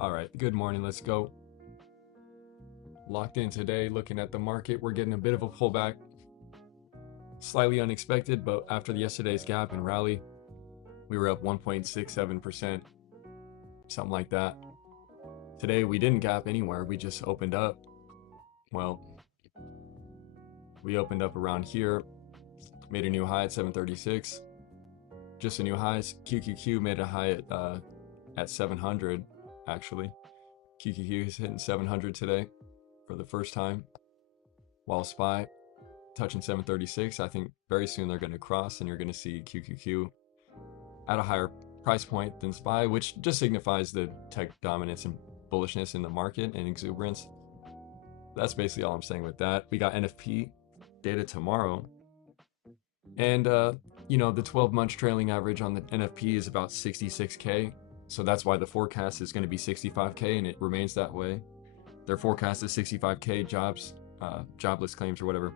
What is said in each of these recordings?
All right, good morning. Let's go. Locked in today, looking at the market. We're getting a bit of a pullback, slightly unexpected, but after yesterday's gap and rally, we were up 1.67%, something like that. Today, we didn't gap anywhere. We just opened up. Well, we opened up around here, made a new high at 736. Just a new high. QQQ made a high at 700, actually. QQQ is hitting 700 today for the first time, while SPY touching 736. I think very soon they're going to cross and you're going to see QQQ at a higher price point than SPY, which just signifies the tech dominance and bullishness in the market and exuberance. That's basically all I'm saying with that. We got NFP data tomorrow. And, the 12-month trailing average on the NFP is about 66K. So that's why the forecast is going to be 65K, and it remains that way. Their forecast is 65K jobs, jobless claims or whatever.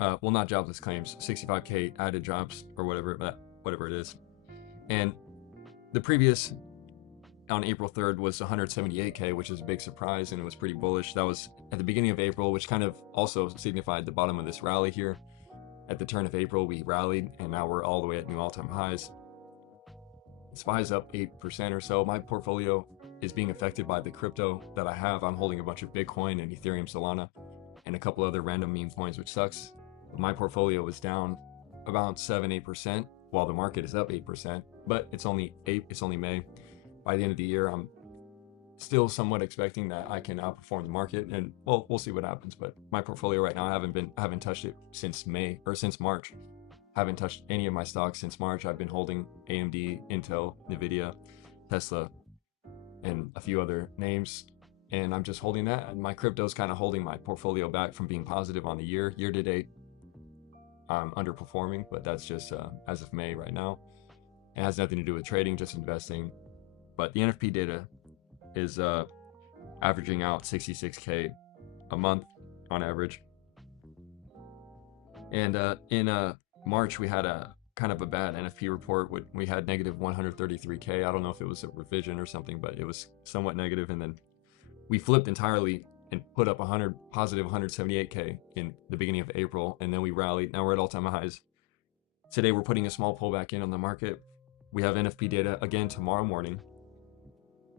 Well, not jobless claims, 65K added jobs or whatever it is. And the previous on April 3rd was 178K, which is a big surprise, and it was pretty bullish. That was at the beginning of April, which kind of also signified the bottom of this rally here. At the turn of April, we rallied, and now we're all the way at new all-time highs. SPY's up 8% or so. My portfolio is being affected by the crypto that I have. I'm holding a bunch of Bitcoin and Ethereum, Solana, and a couple other random meme coins, which sucks. My portfolio is down about 7-8%, while the market is up 8%, but it's only May. By the end of the year, I'm still somewhat expecting that I can outperform the market, and well, we'll see what happens. But my portfolio right now, I haven't touched it since March. Haven't touched any of my stocks since March. I've been holding AMD, Intel, Nvidia, Tesla, and a few other names, and I'm just holding that. And my crypto's kind of holding my portfolio back from being positive on the year to date. I'm underperforming, but that's just as of May right now. It has nothing to do with trading, just investing. But the NFP data is averaging out 66K a month on average. And in March, we had a kind of a bad NFP report. We had negative 133K. I don't know if it was a revision or something, but it was somewhat negative. And then we flipped entirely and put up positive 178K in the beginning of April. And then we rallied. Now we're at all-time highs. Today, we're putting a small pullback in on the market. We have NFP data again tomorrow morning.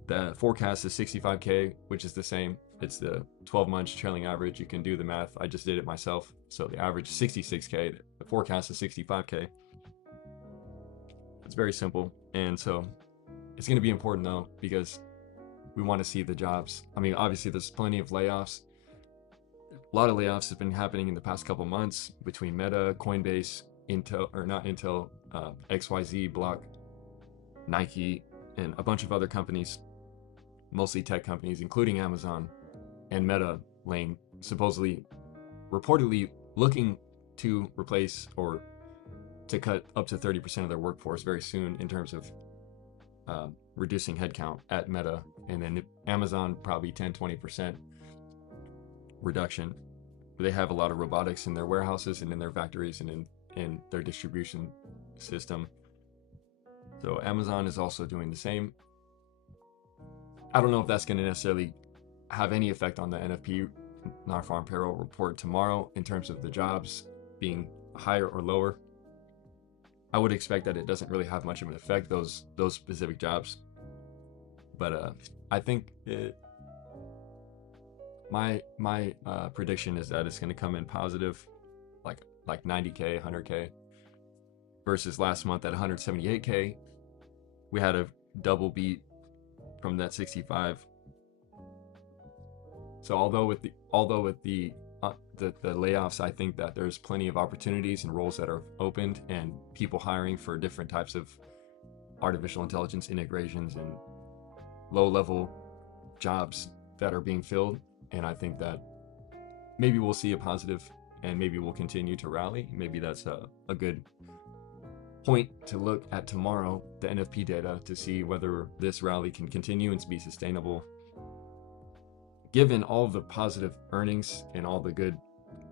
The forecast is 65K, which is the same. It's the 12 months trailing average. You can do the math. I just did it myself. So the average is 66K. The forecast is 65K. It's very simple. And so it's going to be important, though, because we want to see the jobs. I mean, obviously, there's plenty of layoffs. A lot of layoffs have been happening in the past couple months between Meta, Coinbase, XYZ, Block, Nike, and a bunch of other companies, mostly tech companies, including Amazon and Meta, reportedly looking to replace or to cut up to 30% of their workforce very soon in terms of reducing headcount at Meta, and then Amazon probably 10-20% reduction. They have a lot of robotics in their warehouses and in their factories and in their distribution system. So Amazon is also doing the same. I don't know if that's going to necessarily have any effect on the NFP non-farm payroll report tomorrow in terms of the jobs being higher or lower. I would expect that it doesn't really have much of an effect, those specific jobs. But I think my prediction is that it's going to come in positive, like 90K, 100K, versus last month at 178K. We had a double beat from that 65. So although with the layoffs, I think that there's plenty of opportunities and roles that are opened and people hiring for different types of artificial intelligence integrations and low-level jobs that are being filled. And I think that maybe we'll see a positive, and maybe we'll continue to rally. Maybe that's a good point to look at tomorrow, the NFP data, to see whether this rally can continue and be sustainable. Given all the positive earnings and all the good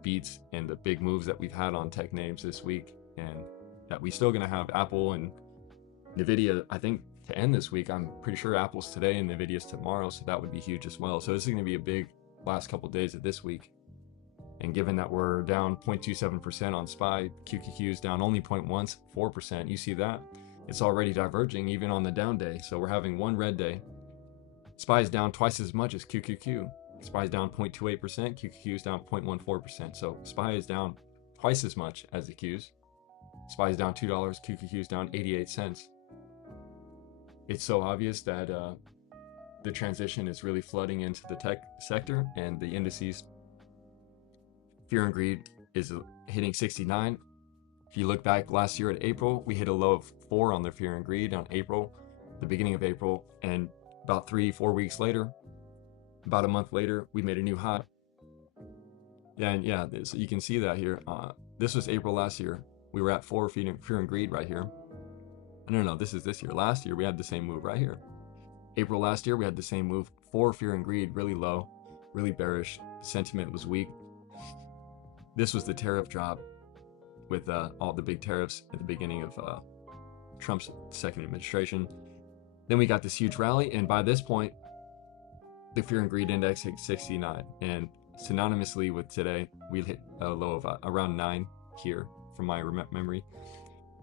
beats and the big moves that we've had on tech names this week, and that we're still going to have Apple and Nvidia, I think to end this week. I'm pretty sure Apple's today and Nvidia's tomorrow, so that would be huge as well. So this is going to be a big last couple of days of this week. And given that we're down 0.27% on SPY, QQQ is down only 0.14%. You see that? It's already diverging even on the down day. So we're having one red day. SPY is down twice as much as QQQ. SPY is down 0.28%, QQQ is down 0.14%. So SPY is down twice as much as the Qs. SPY is down $2, QQQ is down 88 cents. It's so obvious that the transition is really flooding into the tech sector, and the indices, fear and greed is hitting 69. If you look back last year at April, we hit a low of 4 on the fear and greed on April, the beginning of April, and about 3-4 weeks later, about a month later, we made a new high. And yeah, so you can see that here. This was April last year. We were at 4 fear and greed right here. No, this is this year. Last year, we had the same move right here. April last year, we had the same move. 4 fear and greed, really low, really bearish. Sentiment was weak. This was the tariff drop with all the big tariffs at the beginning of Trump's second administration. Then we got this huge rally, and by this point, the fear and greed index hit 69. And synonymously with today, we hit a low of around 9 here from my memory.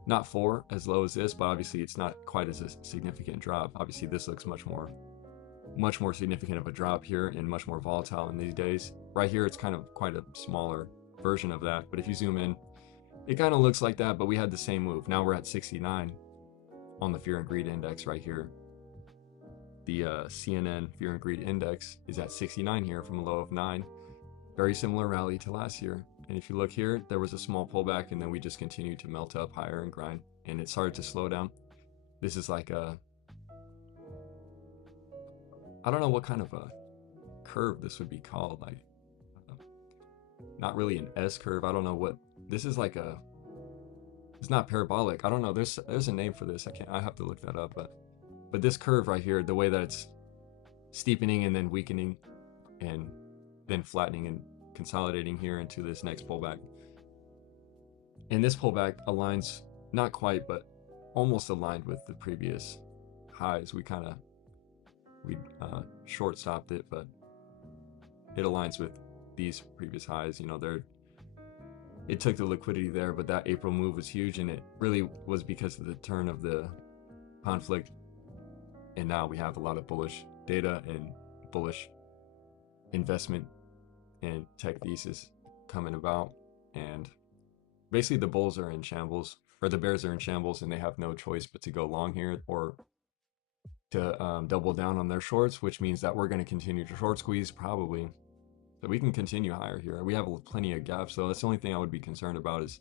Not 4 as low as this, but obviously it's not quite as a significant drop. Obviously this looks much more significant of a drop here and much more volatile in these days. Right here, it's kind of quite a smaller version of that. But if you zoom in, it kind of looks like that, but we had the same move. Now we're at 69 on the fear and greed index right here. The CNN fear and greed index is at 69 here from a low of 9. Very similar rally to last year. And if you look here, there was a small pullback, and then we just continued to melt up higher and grind, and it started to slow down. This is like I don't know what kind of a curve this would be called. Like, not really an S curve. I don't know what this is like. It's not parabolic. I don't know. There's a name for this. I have to look that up. But this curve right here, the way that it's steepening and then weakening, and then flattening and consolidating here into this next pullback. And this pullback aligns, not quite, but almost aligned with the previous highs. We short stopped it, but it aligns with these previous highs. You know, it took the liquidity there, but that April move was huge, and it really was because of the turn of the conflict. And now we have a lot of bullish data and bullish investment and tech thesis coming about, and basically the bulls are in shambles, or the bears are in shambles, and they have no choice but to go long here or to double down on their shorts, which means that we're going to continue to short squeeze probably. So we can continue higher here. We have plenty of gaps, so that's the only thing I would be concerned about is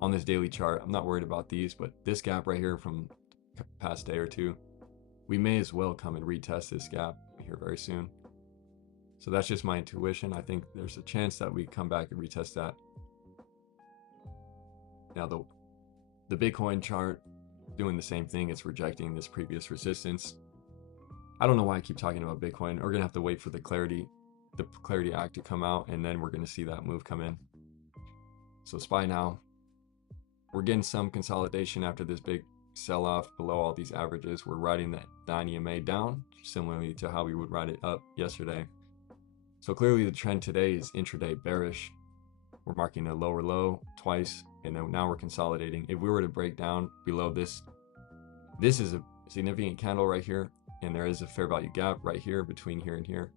on this daily chart. I'm not worried about these, but this gap right here from past day or two, we may as well come and retest this gap here very soon. So that's just my intuition. I think there's a chance that we come back and retest that. Now the Bitcoin chart doing the same thing. It's rejecting this previous resistance. I don't know why I keep talking about Bitcoin. We're gonna have to wait for the Clarity Act to come out, and then we're gonna see that move come in. So SPY now, we're getting some consolidation after this big sell-off below all these averages. We're riding that 9 EMA down, similarly to how we would ride it up yesterday. So clearly the trend today is intraday bearish. We're marking a lower low twice, and then now we're consolidating. If we were to break down below this is a significant candle right here, and there is a fair value gap right here between here and here.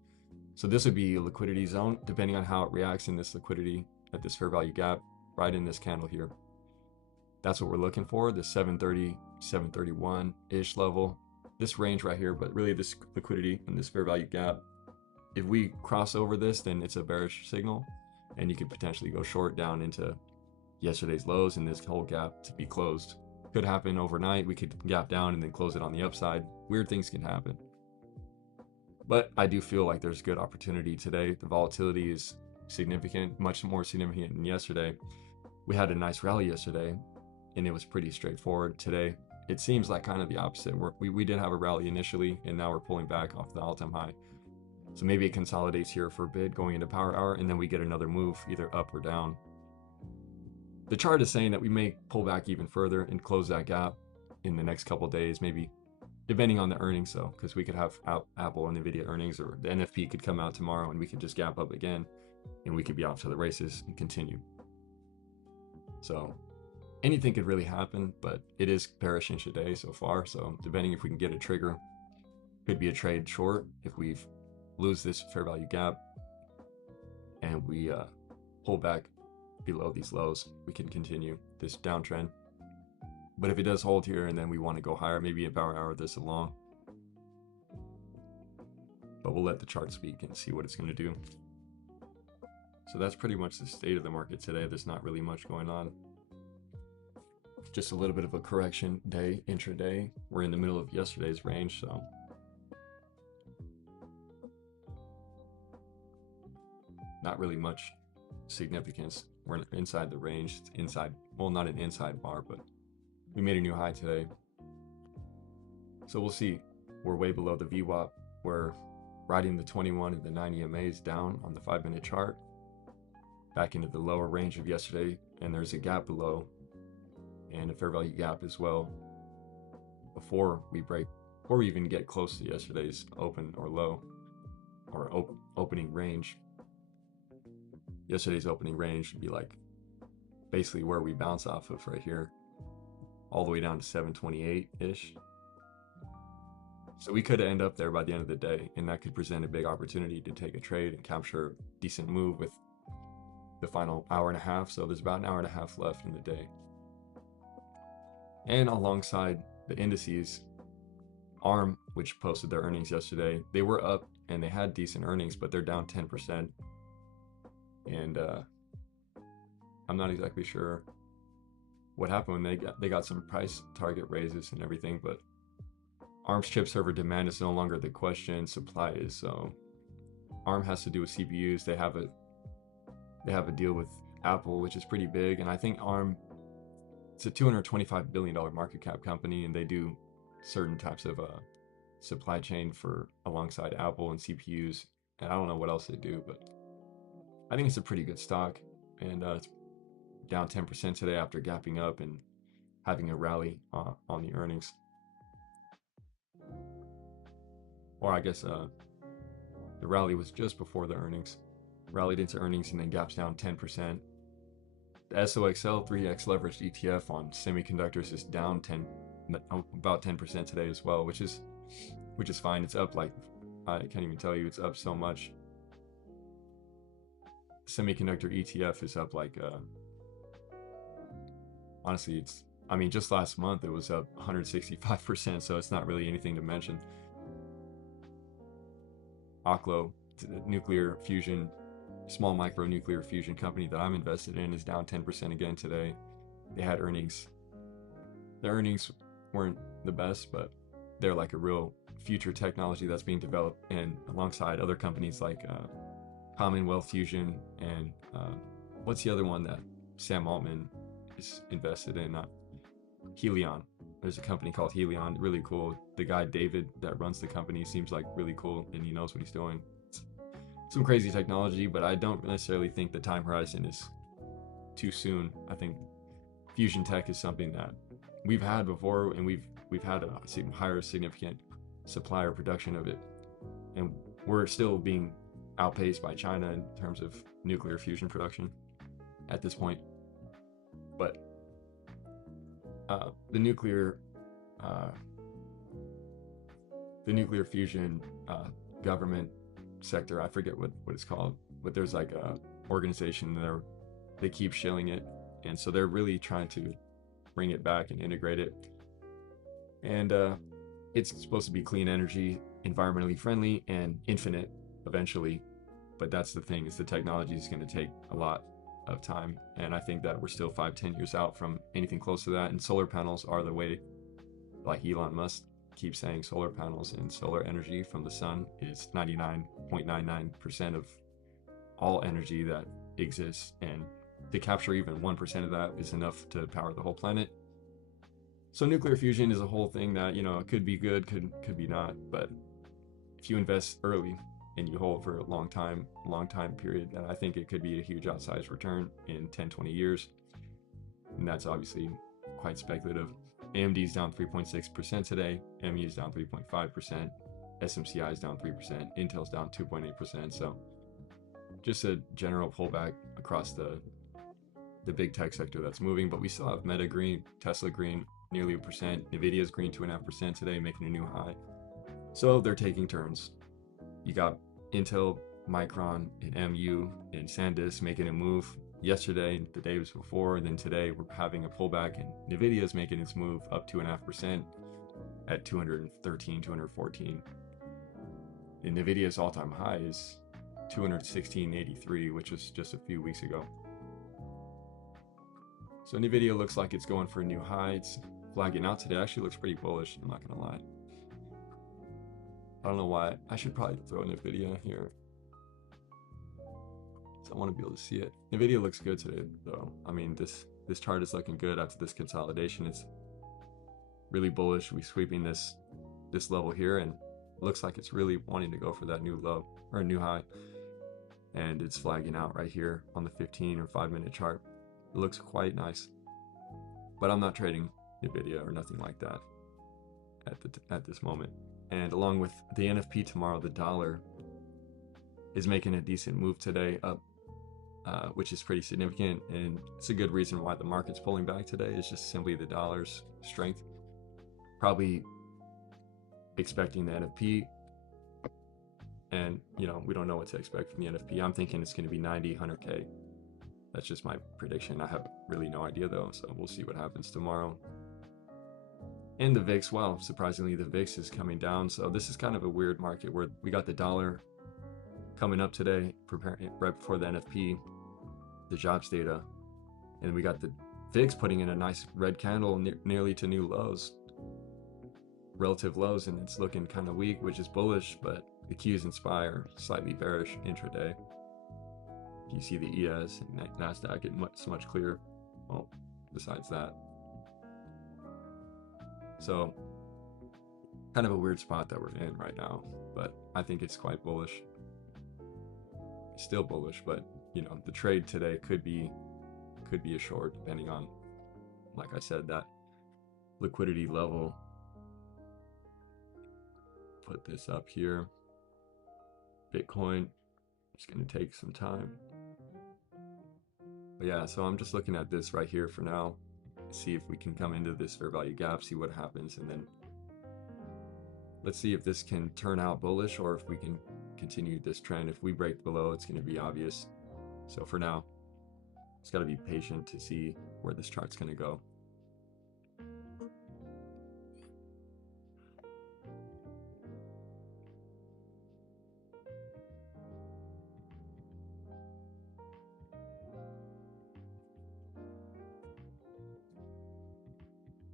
So this would be a liquidity zone, depending on how it reacts in this liquidity at this fair value gap, right in this candle here. That's what we're looking for, the 730, 731-ish level, this range right here, but really this liquidity and this fair value gap. If we cross over this, then it's a bearish signal, and you could potentially go short down into yesterday's lows and this whole gap to be closed. Could happen overnight. We could gap down and then close it on the upside. Weird things can happen. But I do feel like there's good opportunity today. The volatility is significant, much more significant than yesterday. We had a nice rally yesterday, and it was pretty straightforward. Today, it seems like kind of the opposite. We did have a rally initially, and now we're pulling back off the all-time high. So maybe it consolidates here for a bit going into power hour, and then we get another move either up or down. The chart is saying that we may pull back even further and close that gap in the next couple of days, maybe depending on the earnings though, because we could have Apple and Nvidia earnings, or the NFP could come out tomorrow and we could just gap up again, and we could be off to the races and continue. So anything could really happen, but it is bearish intraday so far. So depending if we can get a trigger, could be a trade short if we lose this fair value gap and we pull back below these lows, we can continue this downtrend. But if it does hold here and then we want to go higher, maybe a power hour this along. But we'll let the chart speak and see what it's going to do. So that's pretty much the state of the market today. There's not really much going on. Just a little bit of a correction day, intraday. We're in the middle of yesterday's range, so not really much significance. We're inside the range. It's inside, well, not an inside bar, but we made a new high today. So we'll see. We're way below the VWAP. We're riding the 21 and the 9 EMAs down on the 5-minute chart, back into the lower range of yesterday, and there's a gap below and a fair value gap as well before we even get close to yesterday's open or low or opening range. Yesterday's opening range would be like basically where we bounce off of right here, all the way down to 728-ish. So we could end up there by the end of the day, and that could present a big opportunity to take a trade and capture a decent move with the final hour and a half. So there's about an hour and a half left in the day. And alongside the indices, ARM, which posted their earnings yesterday, they were up and they had decent earnings, but they're down 10%. And I'm not exactly sure what happened when they got some price target raises and everything, but ARM's chip server demand is no longer the question, supply is. So ARM has to do with CPUs. They have a deal with Apple, which is pretty big, and I think ARM, it's a $225 billion market cap company, and they do certain types of supply chain for alongside Apple and CPUs, and I don't know what else they do, but I think it's a pretty good stock, and it's down 10% today after gapping up and having a rally on the earnings. Or I guess the rally was just before the earnings. Rallied into earnings and then gaps down 10%. The SOXL 3X leveraged ETF on semiconductors is down about 10% today as well, which is fine. It's up like, I can't even tell you, it's up so much. Semiconductor ETF is up like honestly, just last month it was up 165%, so it's not really anything to mention. Oklo, nuclear fusion, small micro nuclear fusion company that I'm invested in, is down 10% again today. They had earnings. Their earnings weren't the best, but they're like a real future technology that's being developed, and alongside other companies like Commonwealth Fusion and what's the other one that Sam Altman is invested in? Helion. There's a company called Helion, really cool. The guy David that runs the company seems like really cool, and he knows what he's doing. It's some crazy technology, but I don't necessarily think the time horizon is too soon. I think fusion tech is something that we've had before, and we've had a higher significant supply or production of it, and we're still being outpaced by China in terms of nuclear fusion production at this point. But the nuclear fusion government sector, I forget what it's called, but there's like a organization there, they keep shilling it, and so they're really trying to bring it back and integrate it. And it's supposed to be clean energy, environmentally friendly, and infinite eventually. But that's the thing, is the technology is going to take a lot of time, and I think that we're still 5-10 years out from anything close to that. And solar panels are the way, like Elon Musk keeps saying, solar panels and solar energy from the sun is 99.99% of all energy that exists, and to capture even 1% of that is enough to power the whole planet. So nuclear fusion is a whole thing that, could be good, could be not, but if you invest early and you hold for a long time period, then I think it could be a huge outsized return in 10-20 years. And that's obviously quite speculative. AMD is down 3.6% today. MU is down 3.5%. SMCI is down 3%. Intel's down 2.8%. So just a general pullback across the big tech sector that's moving. But we still have Meta green, Tesla green, nearly 1%. Nvidia's green 2.5% today, making a new high. So they're taking turns. You got Intel, Micron, and MU, and SanDisk making a move yesterday, the day before, and then today we're having a pullback, and Nvidia is making its move up 2.5% at 213, 214. And Nvidia's all-time high is 216.83, which was just a few weeks ago. So Nvidia looks like it's going for a new high. It's flagging out today. Actually looks pretty bullish, I'm not gonna lie. I don't know why. I should probably throw Nvidia here. So I want to be able to see it. Nvidia looks good today, though. I mean, this chart is looking good after this consolidation. It's really bullish. We're sweeping this level here, and it looks like it's really wanting to go for that new low or a new high. And it's flagging out right here on the 15 or 5-minute chart. It looks quite nice. But I'm not trading Nvidia or nothing like that at this moment. And along with the NFP tomorrow, the dollar is making a decent move today up, which is pretty significant. And it's a good reason why the market's pulling back today. Is just simply the dollar's strength. Probably expecting the NFP. And, you know, we don't know what to expect from the NFP. I'm thinking it's going to be 90, 100K. That's just my prediction. I have really no idea, though. So we'll see what happens tomorrow. And the VIX, well, surprisingly, the VIX is coming down. So this is kind of a weird market where we got the dollar coming up today, preparing right before the NFP, the jobs data, and we got the VIX putting in a nice red candle nearly to new lows, relative lows, and it's looking kind of weak, which is bullish, but the Qs and SPY are slightly bearish intraday. You see the ES and NASDAQ get much clearer. Well, besides that. So, kind of a weird spot that we're in right now, but I think it's quite bullish. Still bullish, but you know, the trade today could be a short, depending on, like I said, that liquidity level. Put this up here. Bitcoin, it's going to take some time. But yeah, so I'm just looking at this right here for now. See if we can come into this fair value gap, see what happens, and then let's see if this can turn out bullish or if we can continue this trend. If we break below, it's going to be obvious. So for now, it's got to be patient to see where this chart's going to go.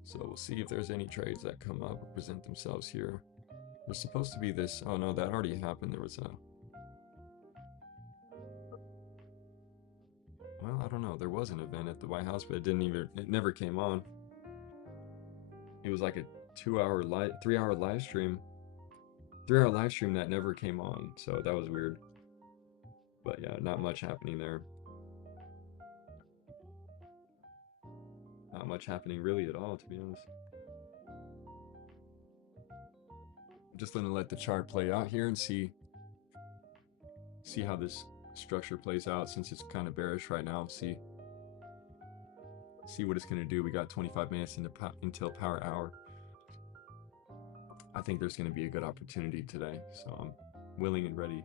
So we'll see if there's any trades that come up or present themselves here. There's supposed to be this, oh no, that already happened. There was a, well, I don't know. There was an event at the White House, but it never came on. It was like a 3-hour live stream. 3-hour live stream that never came on. So that was weird. But yeah, not much happening there. Not much happening really at all, to be honest. I'm just gonna let the chart play out here and see how this structure plays out, since it's kind of bearish right now. See what it's gonna do. We got 25 minutes until power hour. I think there's gonna be a good opportunity today, so I'm willing and ready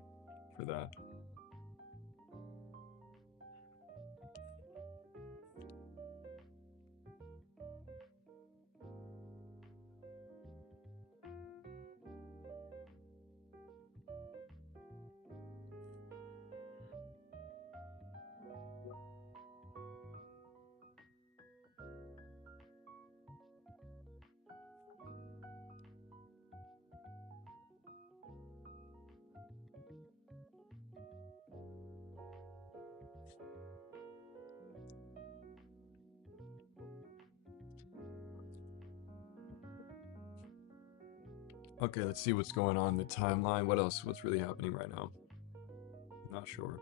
for that. Okay, let's see what's going on in the timeline. What else? What's really happening right now? Not sure.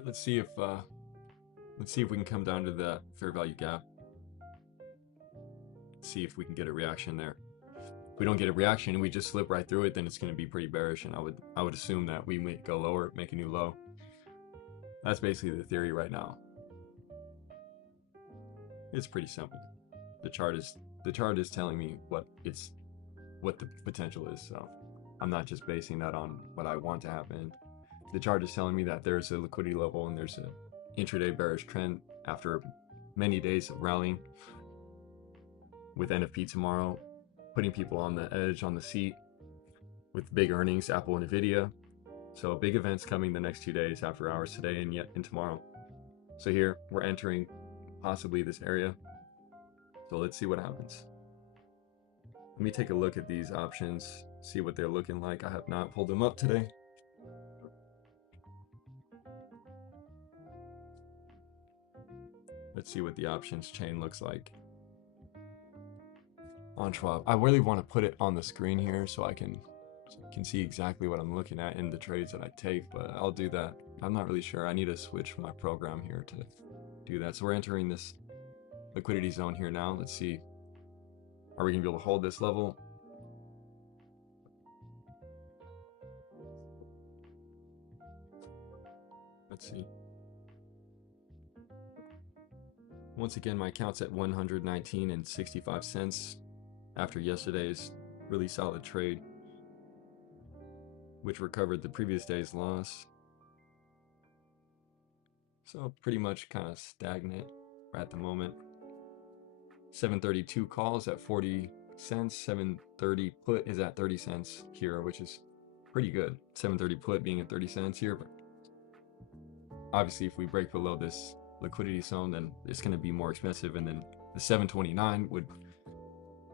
right, let's see if we can come down to the fair value gap. See if we can get a reaction there. If we don't get a reaction and we just slip right through it, then it's going to be pretty bearish, and I would assume that we may go lower, make a new low. That's basically the theory right now. It's pretty simple. The chart is telling me what the potential is, so I'm not just basing that on what I want to happen. The chart is telling me that there's a liquidity level and there's a intraday bearish trend after many days of rallying, with NFP tomorrow putting people on the edge, on the seat, with big earnings, Apple and Nvidia. So big events coming the next 2 days, after hours today and yet and tomorrow. So here we're entering possibly this area. So let's see what happens. Let me take a look at these options, see what they're looking like. I have not pulled them up today. Let's see what the options chain looks like on Schwab. I really want to put it on the screen here so I can see exactly what I'm looking at in the trades that I take, but I'll do that. I'm not really sure. I need to switch my program here to do that. So we're entering this liquidity zone here now. Let's see. Are we going to be able to hold this level? Let's see. Once again, my account's at 119.65 cents after yesterday's really solid trade, which recovered the previous day's loss. So pretty much kind of stagnant at the moment. 732 calls at 40 cents. 730 put is at 30 cents here, which is pretty good. 730 put being at 30 cents here, but obviously if we break below this liquidity zone, then it's going to be more expensive, and then the 729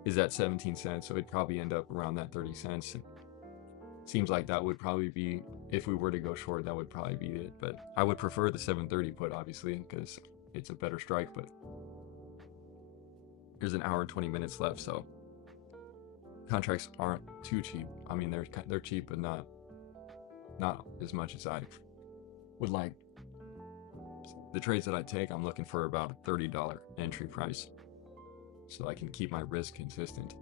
is at 17 cents, so it'd probably end up around that 30 cents. And seems like that would probably be, if we were to go short, that would probably be it. But I would prefer the 730 put, obviously, because it's a better strike. But there's an hour and 20 minutes left, so contracts aren't too cheap. I mean, they're cheap, but not as much as I would like. The trades that I take, I'm looking for about a $30 entry price, so I can keep my risk consistent.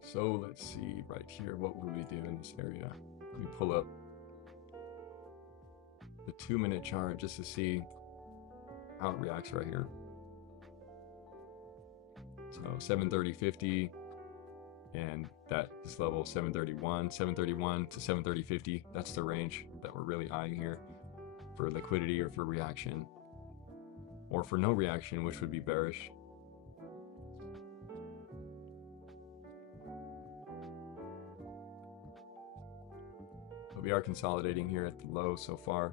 So let's see right here, what would we do in this area? Let me pull up the 2-minute chart just to see how it reacts right here. So 730.50, and this level 731 to 730.50. That's the range that we're really eyeing here for liquidity or for reaction, or for no reaction, which would be bearish. But we are consolidating here at the low so far.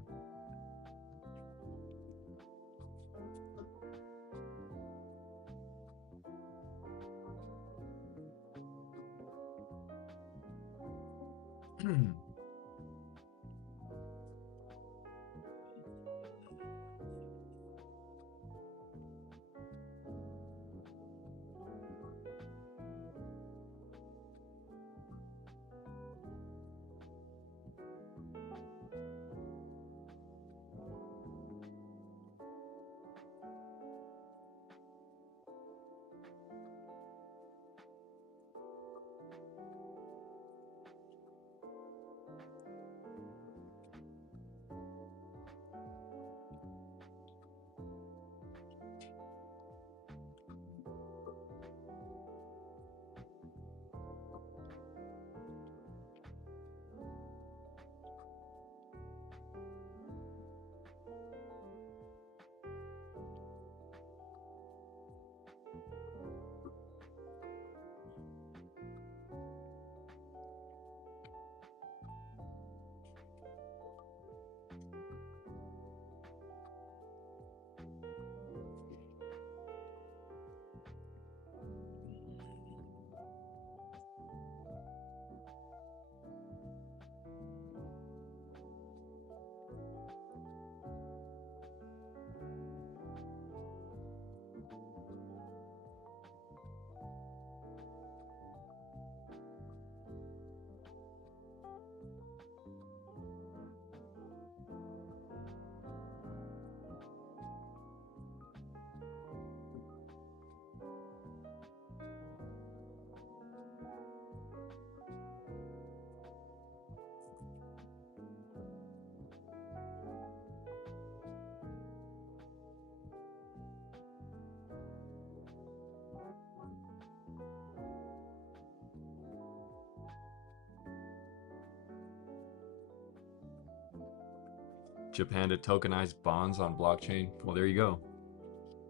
Japan to tokenize bonds on blockchain. Well, there you go.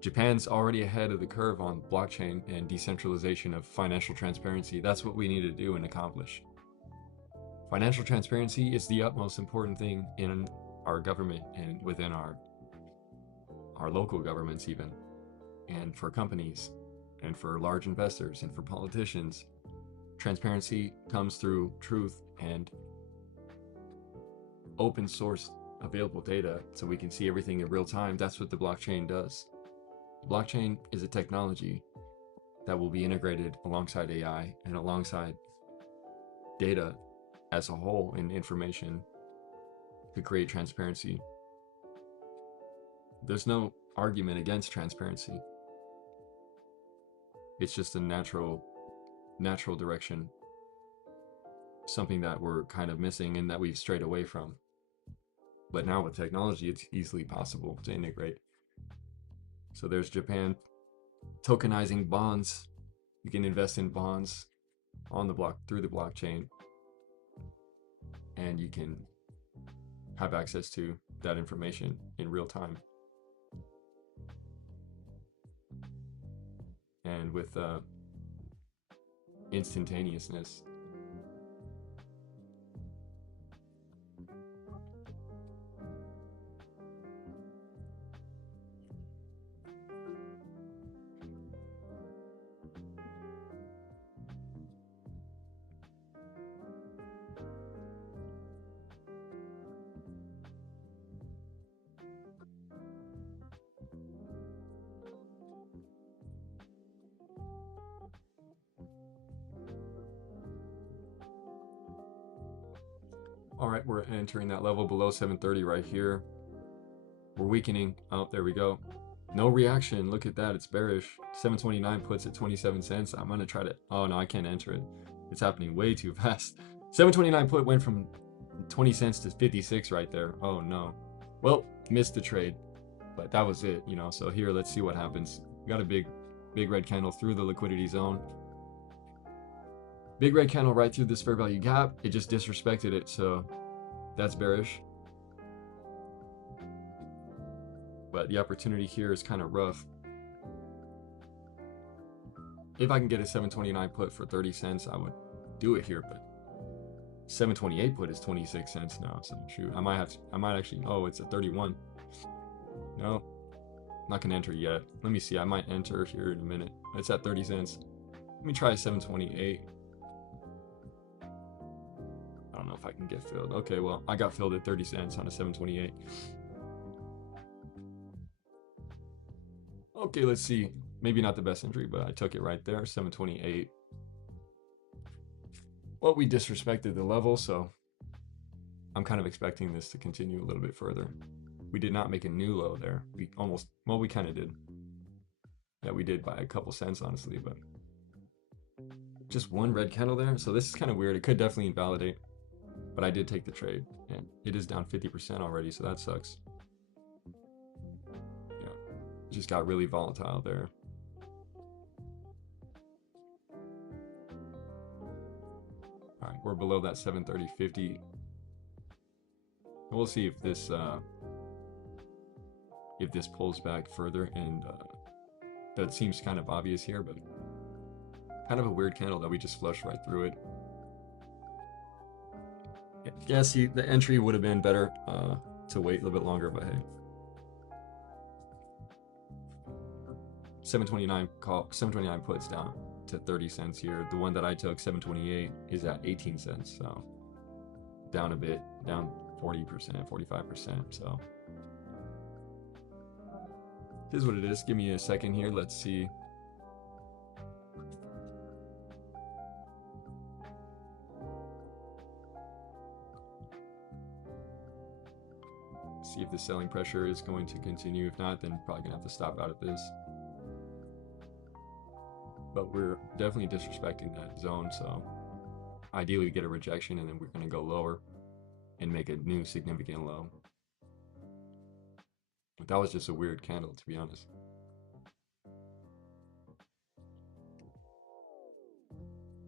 Japan's already ahead of the curve on blockchain and decentralization of financial transparency. That's what we need to do and accomplish. Financial transparency is the utmost important thing in our government and within our local governments even, and for companies, and for large investors, and for politicians. Transparency comes through truth and open source available data so we can see everything in real time. That's what the blockchain does. Blockchain is a technology that will be integrated alongside AI and alongside data as a whole and information to create transparency. There's no argument against transparency. It's just a natural direction, something that we're kind of missing and that we've strayed away from. But now with technology, it's easily possible to integrate. So there's Japan tokenizing bonds. You can invest in bonds on the block through the blockchain, and you can have access to that information in real time. And with instantaneousness. All right, we're entering that level below 730 right here. We're weakening. Oh, there we go. No reaction. Look at that. It's bearish. 729 puts at 27 cents. I'm going to try to... Oh, no, I can't enter it. It's happening way too fast. 729 put went from 20 cents to 56 right there. Oh, no. Well, missed the trade. But that was it, you know. So here, let's see what happens. We got a big red candle through the liquidity zone. Big red candle right through this fair value gap. It just disrespected it, so that's bearish. But the opportunity here is kind of rough. If I can get a 729 put for 30 cents, I would do it here, but 728 put is 26 cents now, so shoot, I might actually, oh, it's a 31. No, not gonna enter yet. Let me see, I might enter here in a minute. It's at 30 cents. Let me try 728. I don't know if I can get filled. Okay, well, I got filled at 30 cents on a 728. Okay, let's see. Maybe not the best entry, but I took it right there, 728. Well, we disrespected the level, so I'm kind of expecting this to continue a little bit further. We did not make a new low there. We almost, well, we kind of did. Yeah, we did by a couple cents, honestly, but just one red candle there. So this is kind of weird. It could definitely invalidate, but I did take the trade, and it is down 50% already, so that sucks. Yeah, it just got really volatile there. All right, we're below that 730.50. We'll see if this pulls back further, and that seems kind of obvious here, but kind of a weird candle that we just flushed right through it. Yeah, see, the entry would have been better to wait a little bit longer, but hey. 729 puts down to 30 cents here. The one that I took, 728, is at 18 cents, so down a bit, down 40%, 45%, so here's what it is. Give me a second here. Let's see. See if the selling pressure is going to continue. If not, then probably gonna have to stop out of this. But we're definitely disrespecting that zone, so ideally we get a rejection and then we're gonna go lower and make a new significant low. But that was just a weird candle, to be honest.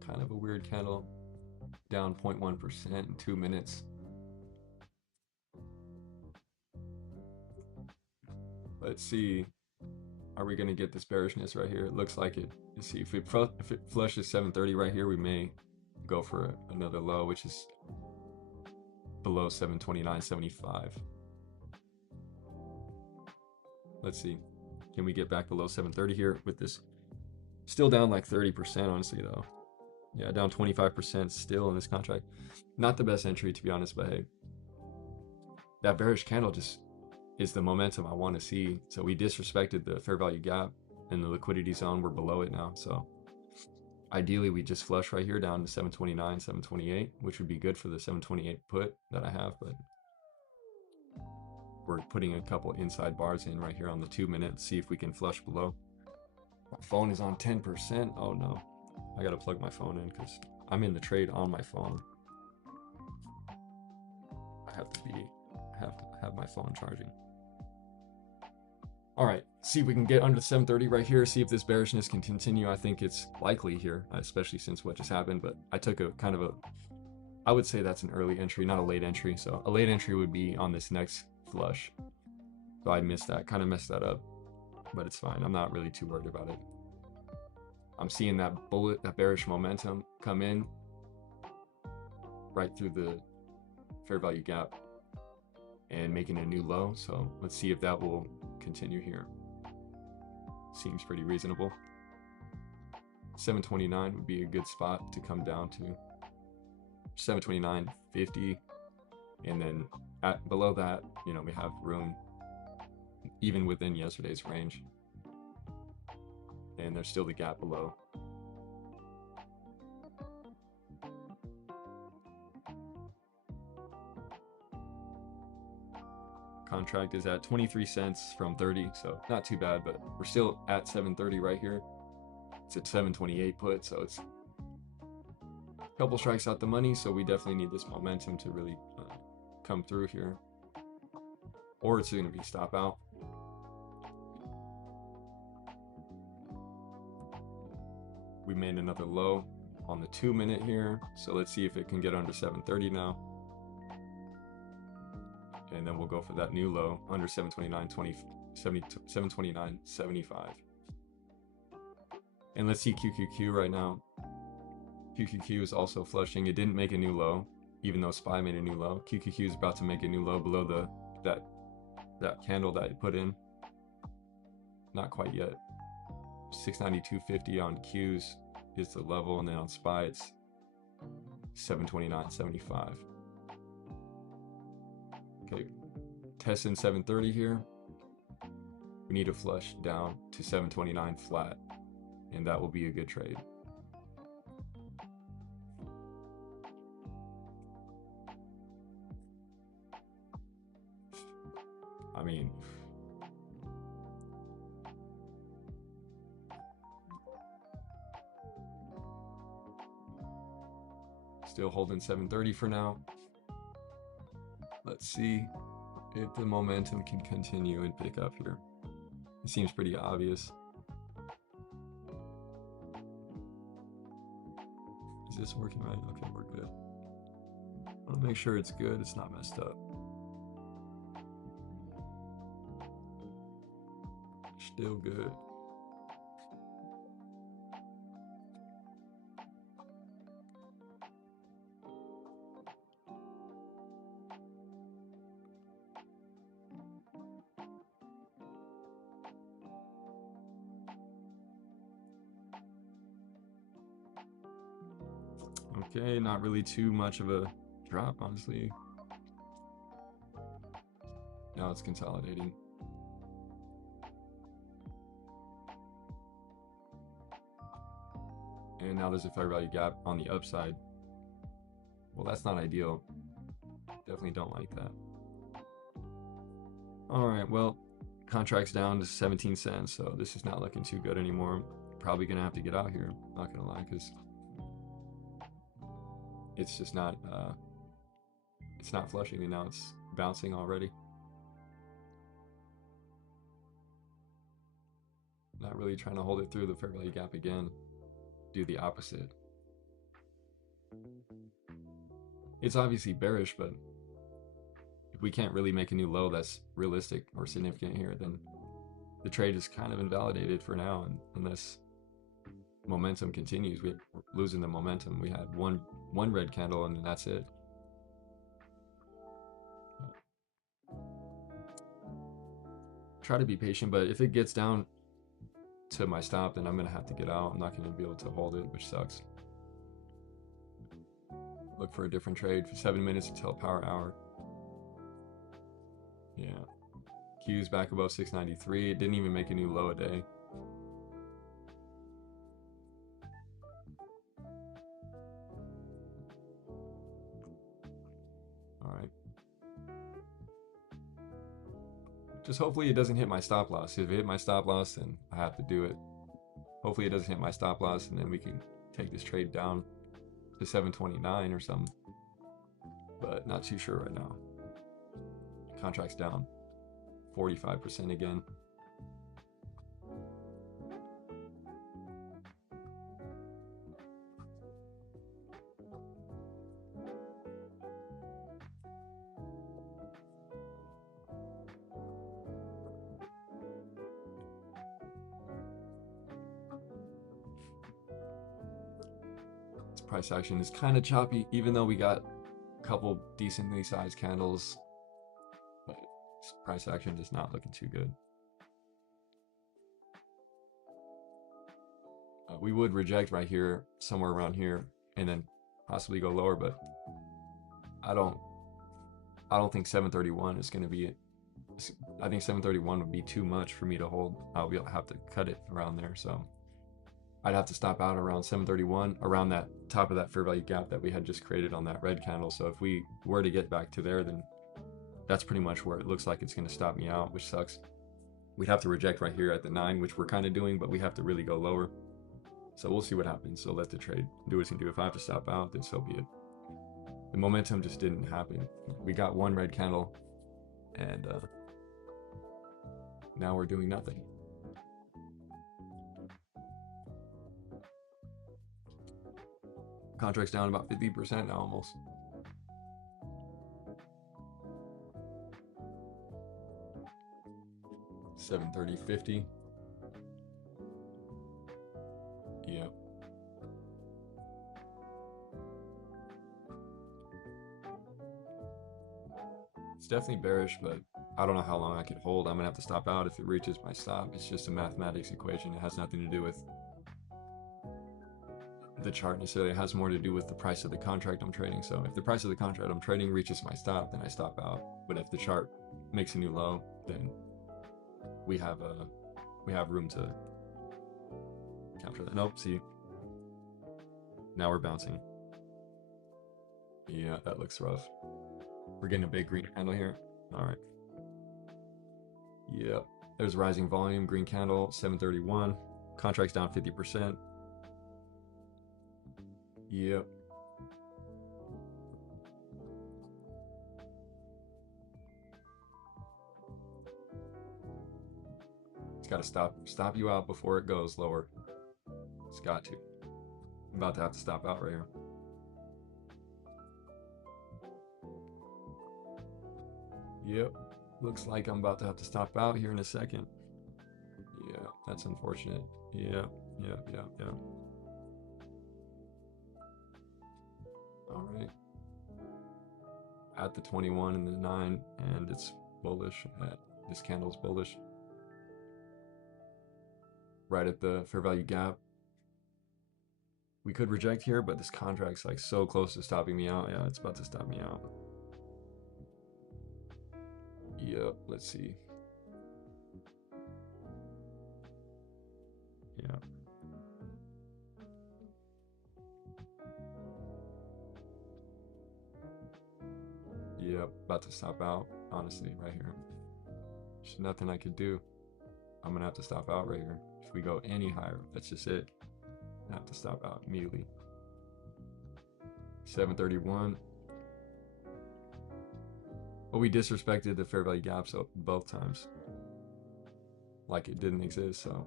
Kind of a weird candle, down 0.1% in 2 minutes. Let's see. Are we going to get this bearishness right here? It looks like it. Let's see. If it flushes 730 right here, we may go for another low, which is below 729.75. Let's see. Can we get back below 730 here with this? Still down like 30%, honestly, though. Yeah, down 25% still in this contract. Not the best entry, to be honest, but hey, that bearish candle just is the momentum I want to see. So we disrespected the fair value gap in the liquidity zone. We're below it now. So ideally, we just flush right here down to 729, 728, which would be good for the 728 put that I have, but we're putting a couple inside bars in right here on the 2 minute. See if we can flush below. My phone is on 10%. Oh no, I gotta plug my phone in because I'm in the trade on my phone. I have to have my phone charging. All right, see if we can get under 730 right here. See if this bearishness can continue. I think it's likely here, especially since what just happened. But I took a kind of a, I would say that's an early entry, not a late entry. So a late entry would be on this next flush. So I missed that, kind of messed that up, but it's fine. I'm not really too worried about it. I'm seeing that bullet, that bearish momentum come in right through the fair value gap and making a new low. So let's see if that will continue here. Seems pretty reasonable. 729 would be a good spot to come down to. 729.50, and then below that, you know, we have room even within yesterday's range, and there's still the gap below. Contract is at 23 cents from 30, so not too bad, but we're still at 730 right here. It's at 728 put, so it's a couple strikes out the money, so we definitely need this momentum to really come through here, or it's going to be stop out. We made another low on the 2 minute here, so let's see if it can get under 730 now. And then we'll go for that new low under 729.75. And let's see QQQ right now. QQQ is also flushing. It didn't make a new low, even though SPY made a new low. QQQ is about to make a new low below that candle that it put in. Not quite yet. 692.50 on Qs is the level, and then on SPY it's 729.75. Okay, testing 730 here. We need to flush down to 729 flat, and that will be a good trade. I mean, still holding 730 for now. Let's see if the momentum can continue and pick up here. It seems pretty obvious. Is this working right? Okay, we're good. I want to make sure it's good, it's not messed up. Still good. Okay, not really too much of a drop, honestly. Now it's consolidating. And now there's a fair value gap on the upside. Well, that's not ideal. Definitely don't like that. All right, well, contract's down to 17 cents, so this is not looking too good anymore. Probably gonna have to get out here, not gonna lie, because it's just not it's not flushing, and now it's bouncing already. Not really trying to hold it through the fair value gap again. Do the opposite. It's obviously bearish, but if we can't really make a new low that's realistic or significant here, then the trade is kind of invalidated for now, and unless momentum continues. We're losing the momentum. We had one red candle, and that's it. Try to be patient, but if it gets down to my stop, then I'm gonna have to get out. I'm not gonna be able to hold it, which sucks. Look for a different trade for 7 minutes until power hour. Yeah. Q's back above 693. It didn't even make a new low a day. Alright. Just hopefully it doesn't hit my stop loss. If it hit my stop loss, then I have to do it. Hopefully it doesn't hit my stop loss, and then we can take this trade down to 729 or something. But not too sure right now. Contract's down 45% again. This price action is kind of choppy, even though we got a couple decently sized candles. But price action is not looking too good. We would reject right here, somewhere around here, and then possibly go lower, but I don't think 731 is going to be it. I think 731 would be too much for me to hold. I'll have to cut it around there, so I'd have to stop out around 731, around that top of that fair value gap that we had just created on that red candle. So if we were to get back to there, then that's pretty much where it looks like it's going to stop me out, which sucks. We'd have to reject right here at the 9, which we're kind of doing, but we have to really go lower. So we'll see what happens. So let the trade do what it's going to do. If I have to stop out, then so be it. The momentum just didn't happen. We got one red candle, and now we're doing nothing. Contract's down about 50% now, almost. $730.50. Yep. It's definitely bearish, but I don't know how long I can hold. I'm gonna have to stop out if it reaches my stop. It's just a mathematics equation. It has nothing to do with the chart necessarily. It has more to do with the price of the contract I'm trading. So if the price of the contract I'm trading reaches my stop, then I stop out. But if the chart makes a new low, then we have room to capture that. Nope, see, now we're bouncing. Yeah, that looks rough. We're getting a big green candle here. All right. Yep. There's rising volume, green candle, 731. Contract's down 50%. Yep. It's got to stop you out before it goes lower. It's got to. I'm about to have to stop out right here. Yep. Looks like I'm about to have to stop out here in a second. Yeah, that's unfortunate. Yep. All right. At the 21 and the 9, and it's bullish. This candle's bullish. Right at the fair value gap. We could reject here, but this contract's like so close to stopping me out. Yeah, it's about to stop me out. Yep, let's see. Yeah. Yep, about to stop out, honestly, right here. There's nothing I could do. I'm gonna have to stop out right here. If we go any higher, that's just it. I have to stop out immediately. 731. Well, we disrespected the fair value gap so both times. Like it didn't exist, so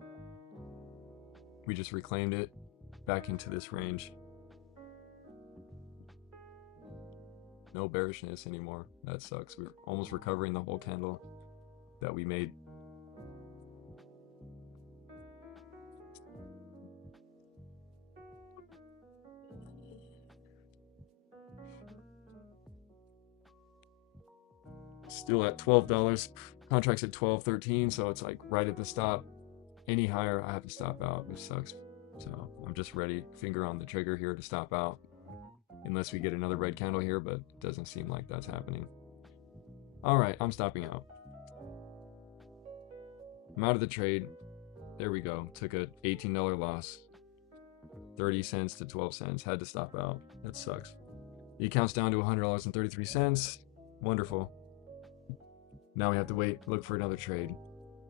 we just reclaimed it back into this range. No bearishness anymore. That sucks. We're almost recovering the whole candle that we made. Still at $12. Contracts at 12.13, so it's like right at the stop. Any higher, I have to stop out, which sucks. So I'm just ready, finger on the trigger here to stop out. Unless we get another red candle here, but it doesn't seem like that's happening. All right, I'm stopping out. I'm out of the trade. There we go. Took a $18 loss. 30 cents to 12 cents. Had to stop out. That sucks. The account's down to $100.33. Wonderful. Now we have to wait, look for another trade.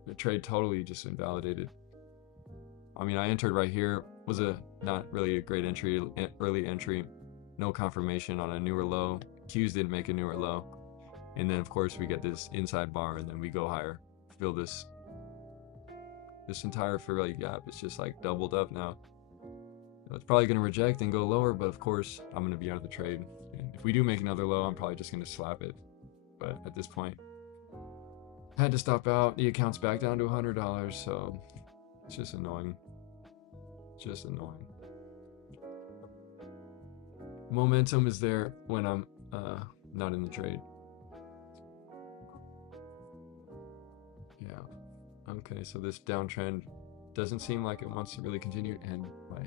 The trade totally just invalidated. I mean, I entered right here. Was a not really a great entry, early entry. No confirmation on a newer low. Qs didn't make a newer low. And then of course we get this inside bar and then we go higher. Feel this entire fair value gap. It's just like doubled up now. It's probably going to reject and go lower, but of course I'm going to be out of the trade. And if we do make another low, I'm probably just going to slap it. But at this point, had to stop out. The account's back down to $100, so it's just annoying. Just annoying. Momentum is there when I'm not in the trade. Yeah. Okay, so this downtrend doesn't seem like it wants to really continue, and my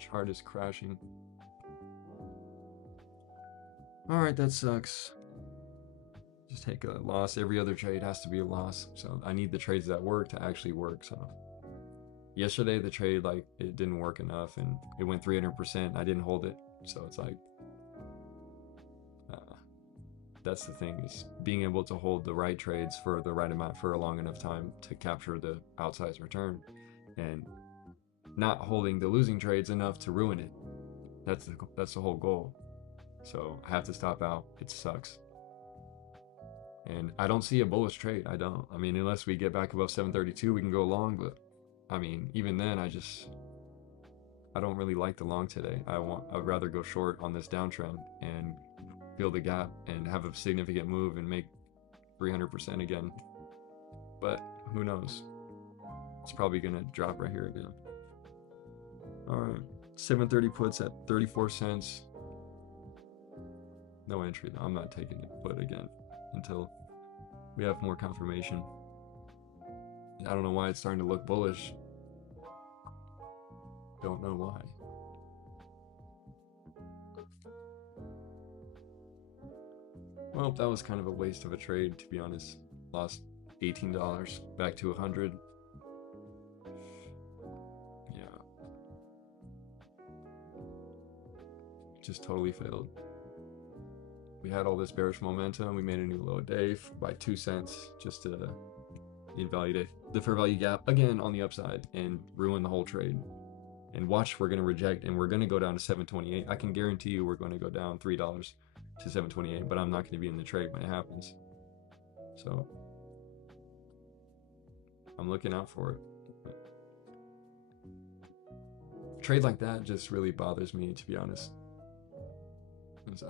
chart is crashing. All right, that sucks. Just take a loss. Every other trade has to be a loss. So I need the trades that work to actually work. So yesterday the trade, like, it didn't work enough and it went 300%. I didn't hold it. So it's like, that's the thing, is being able to hold the right trades for the right amount for a long enough time to capture the outsized return, and not holding the losing trades enough to ruin it. That's the whole goal. So I have to stop out. It sucks. And I don't see a bullish trade. I don't. I mean, unless we get back above 732, we can go long. But I mean, even then, I don't really like the long today. I'd rather go short on this downtrend and fill the gap and have a significant move and make 300% again. But who knows? It's probably gonna drop right here again. All right, 730 puts at 34 cents. No entry. I'm not taking it put again until we have more confirmation. I don't know why it's starting to look bullish. Don't know why. Well, that was kind of a waste of a trade, to be honest. Lost $18 back to 100. Yeah. Just totally failed. We had all this bearish momentum. We made a new low day by 2 cents just to invalidate the fair value gap again on the upside and ruin the whole trade. And watch, we're going to reject and we're going to go down to 728. I can guarantee you we're going to go down $3 to 728, but I'm not going to be in the trade when it happens. So I'm looking out for it. A trade like that just really bothers me, to be honest.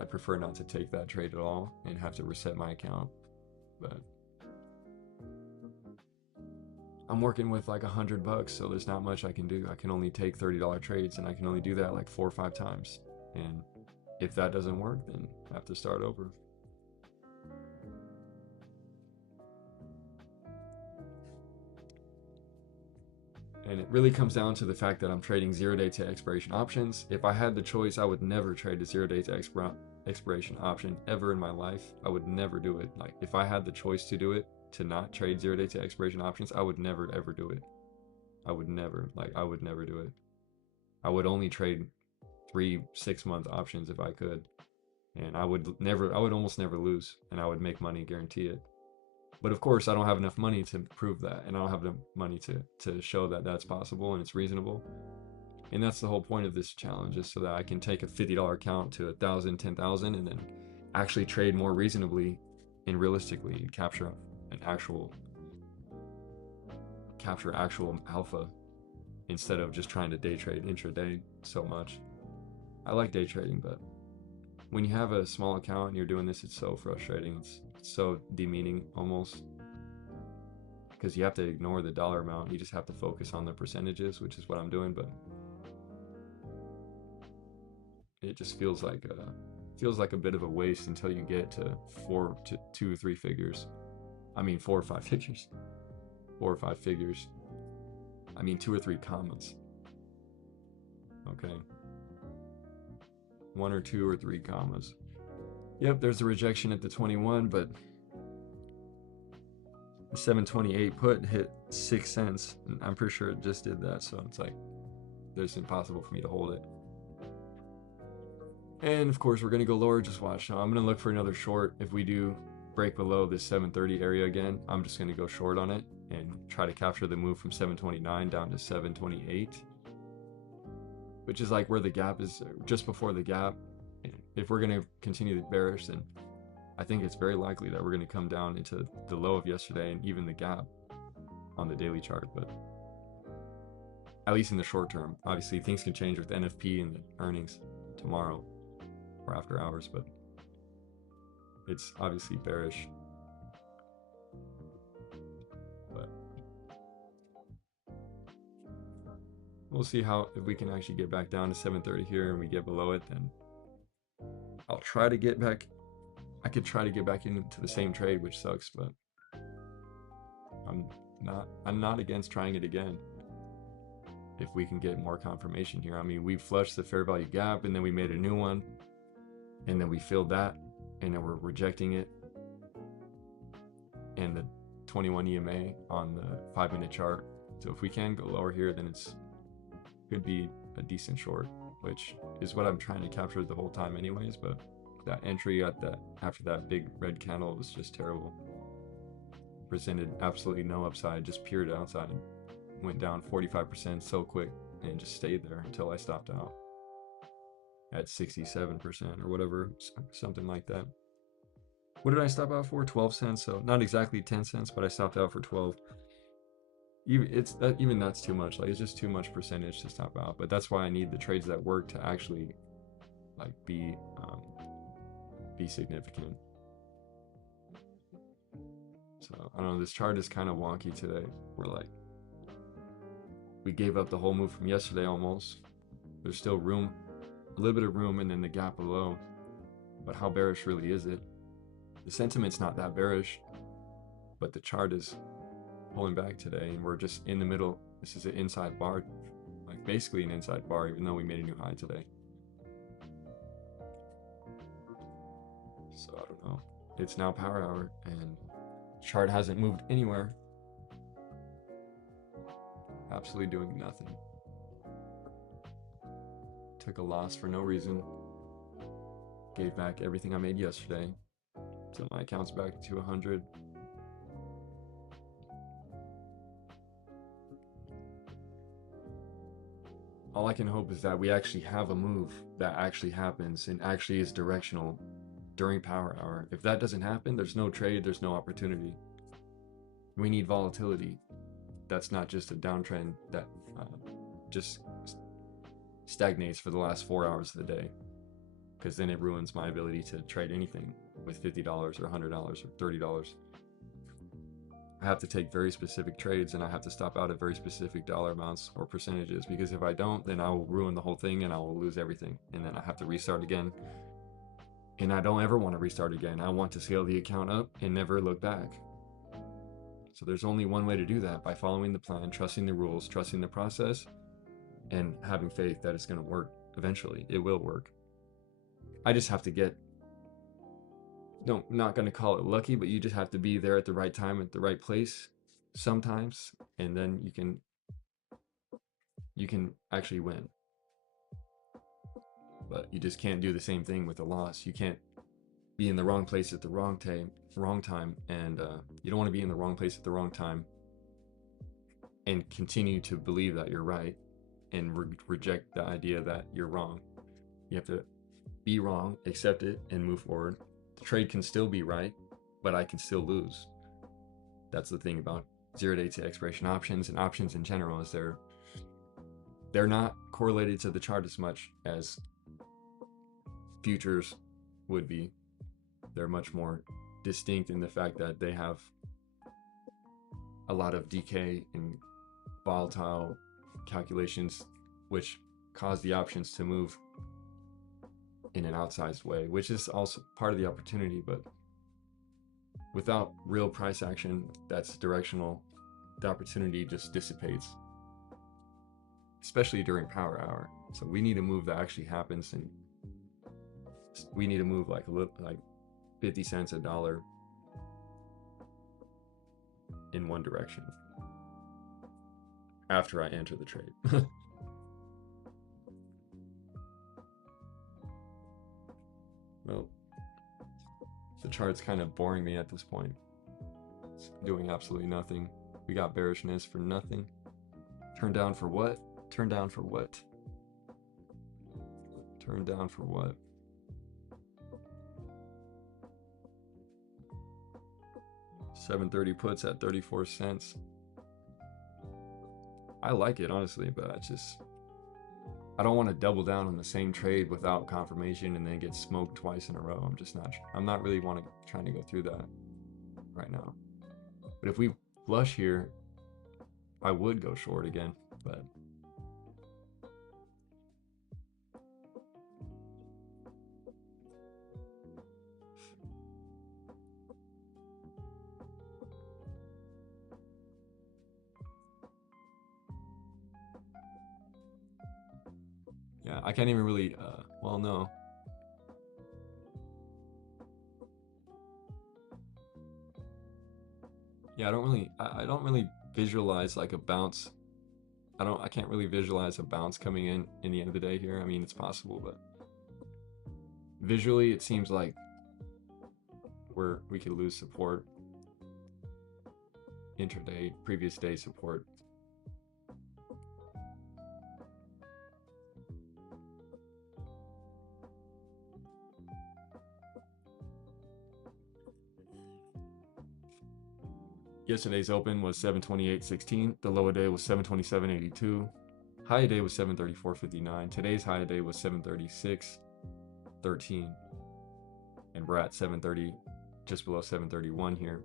I prefer not to take that trade at all and have to reset my account. But I'm working with like $100, so there's not much I can do. I can only take $30 trades, and I can only do that like 4 or 5 times. And if that doesn't work, then I have to start over. And it really comes down to the fact that I'm trading 0-day to expiration options. If I had the choice, I would never trade a 0-day to expiration option ever in my life. I would never do it. Like, if I had the choice to do it, to not trade 0-day to expiration options, I would never ever do it. I would never do it. I would only trade 3-6 month options if I could. And I would almost never lose, and I would make money, guarantee it. But of course, I don't have enough money to prove that, and I don't have enough money to show that that's possible and it's reasonable. And that's the whole point of this challenge, is so that I can take a $50 account to 1,000, 10,000, and then actually trade more reasonably and realistically and capture actual alpha, instead of just trying to day trade intraday so much. I like day trading, but when you have a small account and you're doing this, it's so frustrating. It's so demeaning almost, because you have to ignore the dollar amount. You just have to focus on the percentages, which is what I'm doing. But it just feels like feels like a bit of a waste until you get to 2 or 3 figures. I mean 4 or 5 figures. 4 or 5 figures. I mean 2 or 3 commas. Okay. 1 or 2 or 3 commas. Yep, there's a rejection at the 21, but the 728 put hit 6 cents, and I'm pretty sure it just did that, so it's like it's impossible for me to hold it. And of course we're gonna go lower. Just watch. Now I'm gonna look for another short. If we do break below this 730 area again, I'm just gonna go short on it and try to capture the move from 729 down to 728, which is like where the gap is, just before the gap. If we're gonna continue the bearish, then I think it's very likely that we're gonna come down into the low of yesterday and even the gap on the daily chart, but at least in the short term. Obviously things can change with NFP and the earnings tomorrow or after hours, but it's obviously bearish. But we'll see if we can actually get back down to 730 here and we get below it, then I'll try to get back. I could try to get back into the same trade, which sucks, but I'm not against trying it again if we can get more confirmation here. I mean, we flushed the fair value gap and then we made a new one and then we filled that and then we're rejecting it, and the 21 EMA on the 5-minute chart. So if we can go lower here, then could be a decent short, which is what I'm trying to capture the whole time anyways. But that entry after that big red candle was just terrible. Presented absolutely no upside, just pure downside. Went down 45% so quick and just stayed there until I stopped out at 67% or whatever, something like that. What did I stop out for? 12 cents. So not exactly 10 cents, but I stopped out for 12. Even that's too much. Like, it's just too much percentage to stop out. But that's why I need the trades that work to actually like be significant. So I don't know, this chart is kind of wonky today. We gave up the whole move from yesterday almost. There's still room, a little bit of room, and then the gap below. But how bearish really is it? The sentiment's not that bearish, but the chart is pulling back today, and we're just in the middle. This is an inside bar, like basically an inside bar, even though we made a new high today. So I don't know. It's now power hour, and chart hasn't moved anywhere. Absolutely doing nothing. Took a loss for no reason. Gave back everything I made yesterday. So my account's back to 100. All I can hope is that we actually have a move that actually happens and actually is directional during power hour. If that doesn't happen, there's no trade, there's no opportunity. We need volatility. That's not just a downtrend that just stagnates for the last 4 hours of the day, because then it ruins my ability to trade anything with $50 or $100 or $30. I have to take very specific trades, and I have to stop out at very specific dollar amounts or percentages, because if I don't, then I will ruin the whole thing and I will lose everything, and then I have to restart again. And I don't ever want to restart again. I want to scale the account up and never look back. So there's only one way to do that: by following the plan, trusting the rules, trusting the process, and having faith that it's going to work. Eventually, it will work. I just have to get, no, not going to call it lucky, but you just have to be there at the right time, at the right place sometimes, and then you can actually win. But you just can't do the same thing with a loss. You can't be in the wrong place at the wrong time, and you don't want to be in the wrong place at the wrong time and continue to believe that you're right and reject the idea that you're wrong. You have to be wrong, accept it, and move forward. The trade can still be right, but I can still lose. That's the thing about 0-day to expiration options and options in general, is they're not correlated to the chart as much as futures would be. They're much more distinct in the fact that they have a lot of decay and volatile calculations, which cause the options to move in an outsized way, which is also part of the opportunity. But without real price action that's directional, the opportunity just dissipates, especially during power hour. So we need a move that actually happens, and we need to move like a little, like 50 cents, a dollar in one direction after I enter the trade. Well, the chart's kind of boring me at this point. It's doing absolutely nothing. We got bearishness for nothing. Turn down for what? Turn down for what? Turn down for what? $7.30 puts at 34 cents. I like it, honestly, but I don't want to double down on the same trade without confirmation and then get smoked twice in a row. I'm not really trying to go through that right now. But if we flush here, I would go short again, but yeah, I can't even really, well, no. Yeah, I don't really visualize like a bounce. I can't really visualize a bounce coming in the end of the day here. I mean, it's possible, but visually it seems like we could lose support, intraday, previous day support. Yesterday's open was 728.16. The low day was 727.82. High day was 734.59. Today's high day was 736.13. And we're at 730, just below 731 here.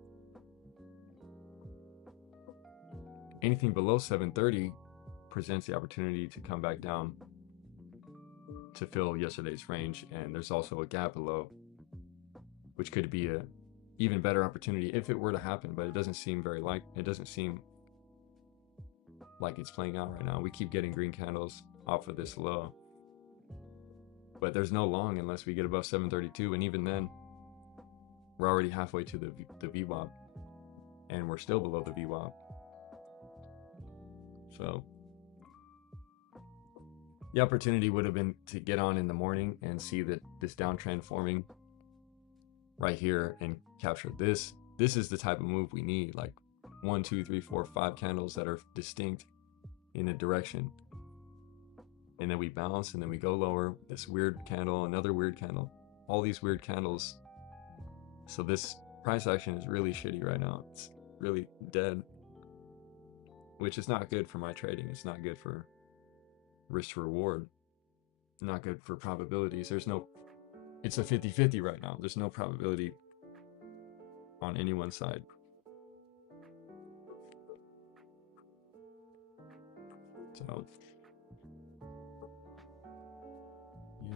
Anything below 730 presents the opportunity to come back down to fill yesterday's range. And there's also a gap below, which could be a even better opportunity if it were to happen, but it doesn't seem like it's playing out right now. We keep getting green candles off of this low, but there's no long unless we get above 732, and even then we're already halfway to the VWAP and we're still below the VWAP. So the opportunity would have been to get on in the morning and see that this downtrend forming right here and capture this. This is the type of move we need, like 1, 2, 3, 4, 5 candles that are distinct in a direction, and then we bounce and then we go lower. This weird candle, another weird candle, all these weird candles. So this price action is really shitty right now. It's really dead, which is not good for my trading. It's not good for risk to reward, not good for probabilities. It's a 50-50 right now. There's no probability on anyone's side. So, yeah.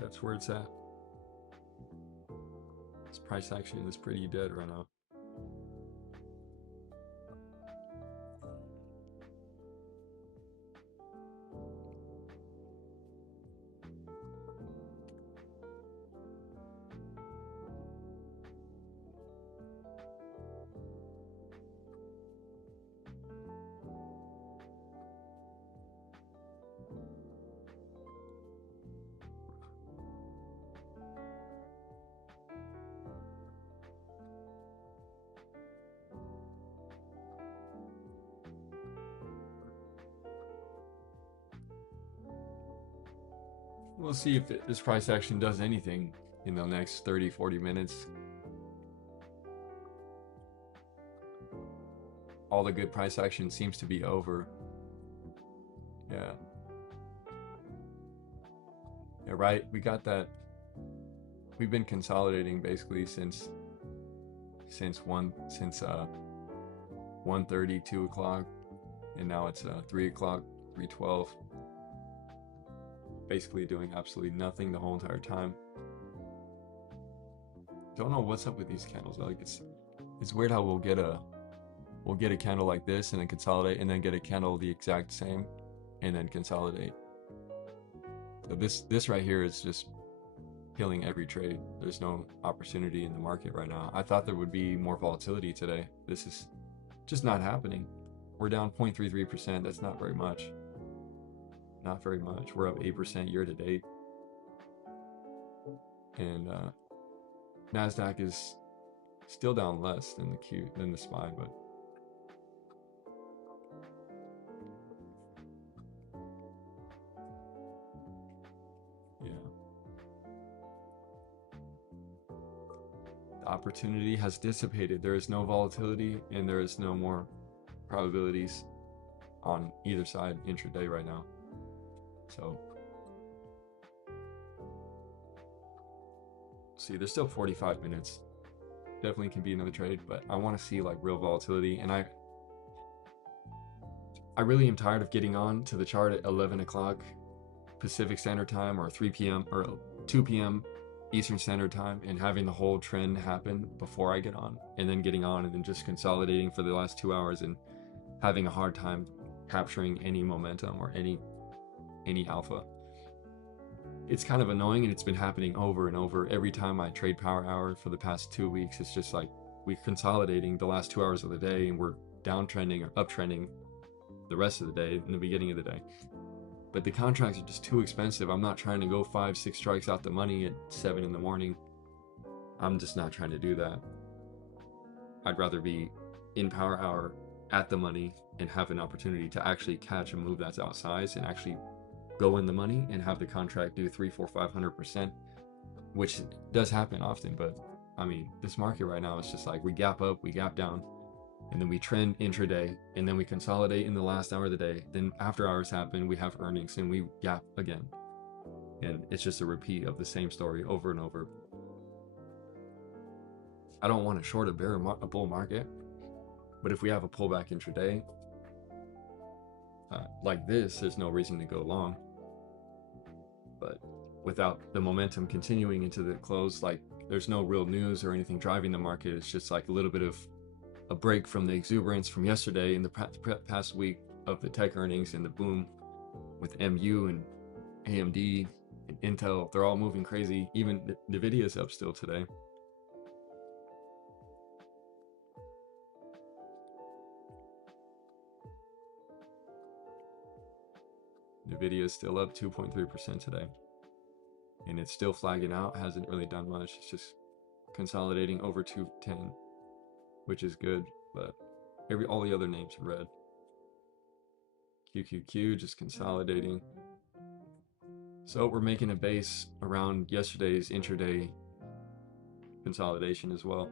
That's where it's at. This price action is pretty dead right now. We'll see if this price action does anything in the next 30-40 minutes. All the good price action seems to be over. Yeah. Yeah, right. We got that. We've been consolidating basically since 1:30, 2 o'clock, and now it's 3 o'clock, 3:12. basically doing absolutely nothing the whole entire time. Don't know what's up with these candles. Like it's weird how we'll get a candle like this and then consolidate and then get a candle the exact same and then consolidate. So this right here is just killing every trade. There's no opportunity in the market right now. I thought there would be more volatility today. This is just not happening. We're down 0.33%. That's not very much. Not very much. We're up 8% year to date. And NASDAQ is still down less than the SPY, but yeah. The opportunity has dissipated. There is no volatility and there is no more probabilities on either side intraday right now. So see, there's still 45 minutes. Definitely can be another trade, but I want to see like real volatility, and I really am tired of getting on to the chart at 11 o'clock Pacific Standard Time or 3 p.m. or 2 p.m. Eastern Standard Time and having the whole trend happen before I get on, and then getting on and then just consolidating for the last 2 hours and having a hard time capturing any momentum or any alpha. It's kind of annoying, and it's been happening over and over. Every time I trade Power Hour for the past 2 weeks, it's just like we're consolidating the last 2 hours of the day and we're downtrending or uptrending the rest of the day in the beginning of the day. But the contracts are just too expensive. I'm not trying to go 5-6 strikes out the money at 7 in the morning. I'm just not trying to do that. I'd rather be in Power Hour at the money and have an opportunity to actually catch a move that's outsized and actually go in the money and have the contract do 300, 400, 500%, which does happen often. But I mean, this market right now is just like we gap up, we gap down, and then we trend intraday, and then we consolidate in the last hour of the day. Then after hours happen, we have earnings and we gap again, and it's just a repeat of the same story over and over. I don't want to short a bull market, but if we have a pullback intraday like this, there's no reason to go long. But without the momentum continuing into the close, like there's no real news or anything driving the market. It's just like a little bit of a break from the exuberance from yesterday and the past week of the tech earnings and the boom with MU and AMD and Intel. They're all moving crazy. Even Nvidia's up still today. Nvidia is still up 2.3% today, and it's still flagging out. Hasn't really done much. It's just consolidating over 210, which is good, but all the other names are red. QQQ just consolidating. So we're making a base around yesterday's intraday consolidation as well.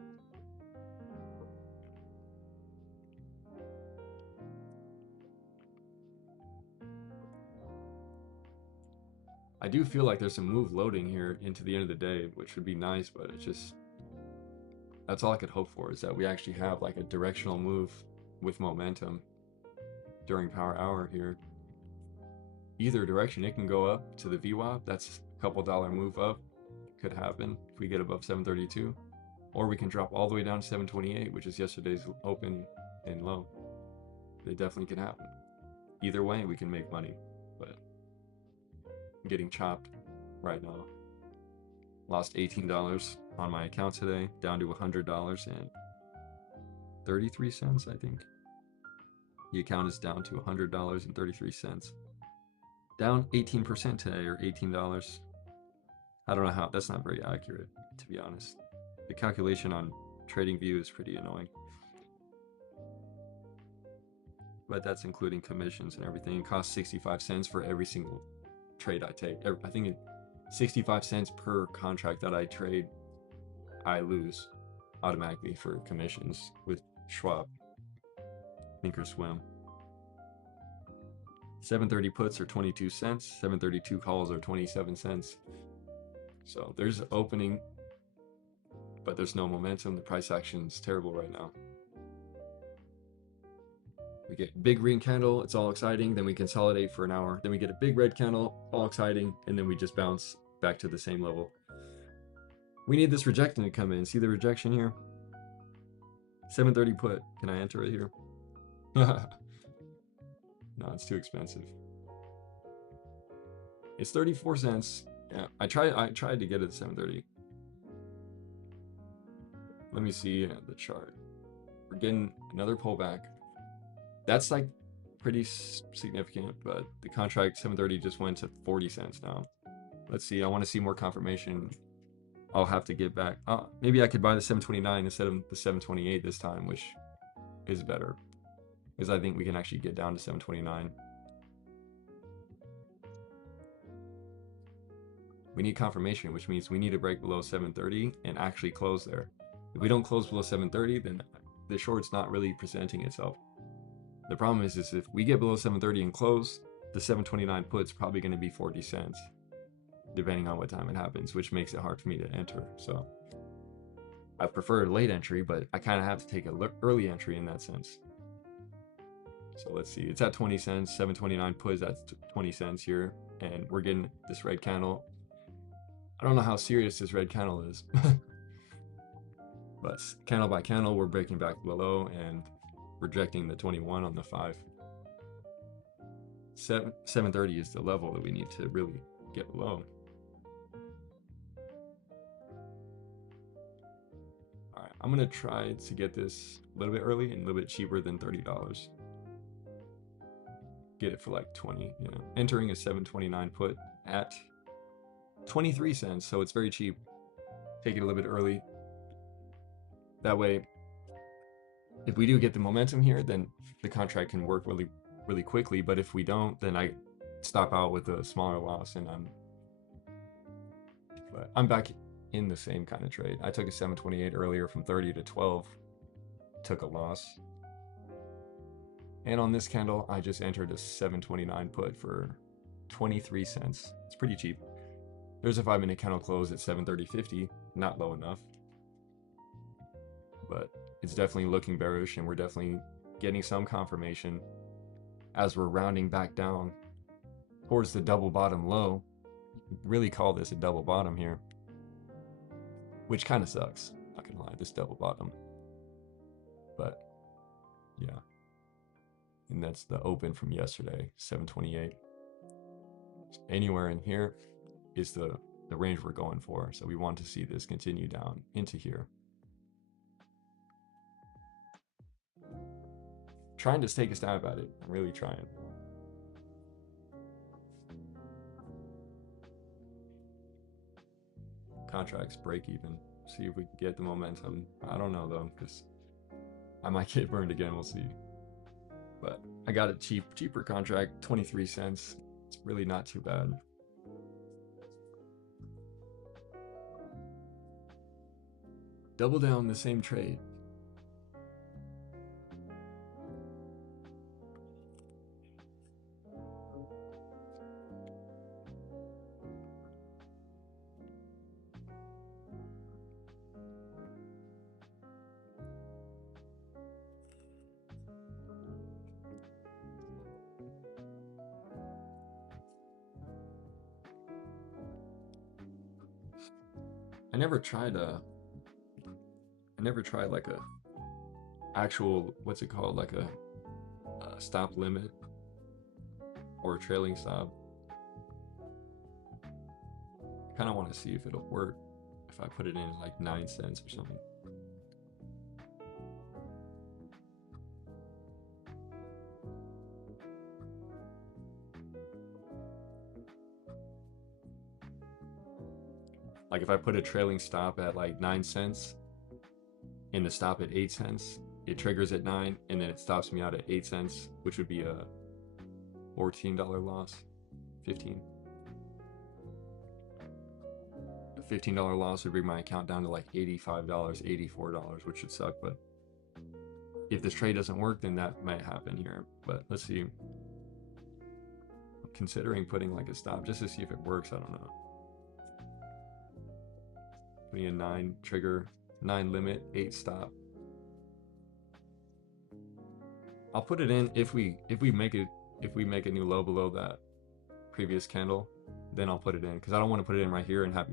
I do feel like there's some move loading here into the end of the day, which would be nice, but it's just, that's all I could hope for, is that we actually have like a directional move with momentum during Power Hour here. Either direction, it can go up to the VWAP. That's a couple dollar move up. Could happen if we get above 732, or we can drop all the way down to 728, which is yesterday's open and low. It definitely can happen. Either way, we can make money, but I'm getting chopped right now. Lost $18 on my account today, down to $100.33, I think. The account is down to $100.33. Down 18% today, or $18. I don't know how, that's not very accurate, to be honest. The calculation on TradingView is pretty annoying. But that's including commissions and everything. It costs 65 cents for every single trade I take. I think 65 cents per contract that I trade, I lose automatically for commissions with Schwab, Thinkorswim. 730 puts are 22 cents, 732 calls are 27 cents. So there's an opening, but there's no momentum. The price action is terrible right now. We get big green candle, it's all exciting, then we consolidate for an hour, then we get a big red candle, all exciting, and then we just bounce back to the same level. We need this rejection to come in. See the rejection here? 730 put. Can I enter it here? No, it's too expensive. It's 34 cents. Yeah, I tried to get it at 730. Let me see the chart. We're getting another pullback. That's like pretty significant, but the contract 730 just went to 40 cents now. Let's see. I want to see more confirmation. I'll have to get back. Maybe I could buy the 729 instead of the 728 this time, which is better, because I think we can actually get down to 729. We need confirmation, which means we need to break below 730 and actually close there. If we don't close below 730, then the short's not really presenting itself. The problem is if we get below 730 and close, the 729 put's probably going to be 40 cents, depending on what time it happens, which makes it hard for me to enter. So I prefer a late entry, but I kind of have to take an early entry in that sense. So let's see, it's at 20 cents, 729 put is at 20 cents here, and we're getting this red candle. I don't know how serious this red candle is, but candle by candle, we're breaking back below and rejecting the 21 on the 5. 730 is the level that we need to really get below. All right, I'm gonna try to get this a little bit early and a little bit cheaper than $30. Get it for like 20, you know. Entering a 729 put at 23 cents, so it's very cheap. Take it a little bit early. That way, if we do get the momentum here, then the contract can work really, really quickly. But if we don't, then I stop out with a smaller loss, and I'm back in the same kind of trade. I took a 728 earlier from 30 to 12, took a loss. And on this candle, I just entered a 729 put for 23 cents. It's pretty cheap. There's a 5-minute candle close at 730.50, not low enough. But it's definitely looking bearish, and we're definitely getting some confirmation as we're rounding back down towards the double bottom low. Really call this a double bottom here, which kind of sucks, not gonna lie, this double bottom. But yeah, and that's the open from yesterday, 728. Anywhere in here is the range we're going for, so we want to see this continue down into here. Trying to take a stab at it. I'm really trying. Contracts break even. See if we can get the momentum. I don't know though, because I might get burned again. We'll see. But I got a cheaper contract, 23 cents. It's really not too bad. Double down the same trade. I never tried like a actual, what's it called, like a stop limit or a trailing stop. Kind of want to see if it'll work if I put it in like 9 cents or something. Like if I put a trailing stop at like 9 cents and the stop at 8 cents, it triggers at 9 and then it stops me out at 8 cents, which would be a $14 loss. 15. A $15 loss would bring my account down to like $85, $84, which would suck. But if this trade doesn't work, then that might happen here. But let's see. I'm considering putting like a stop just to see if it works. I don't know. Putting a 9 trigger, 9 limit, 8 stop. I'll put it in if we make a new low below that previous candle, then I'll put it in because I don't want to put it in right here and have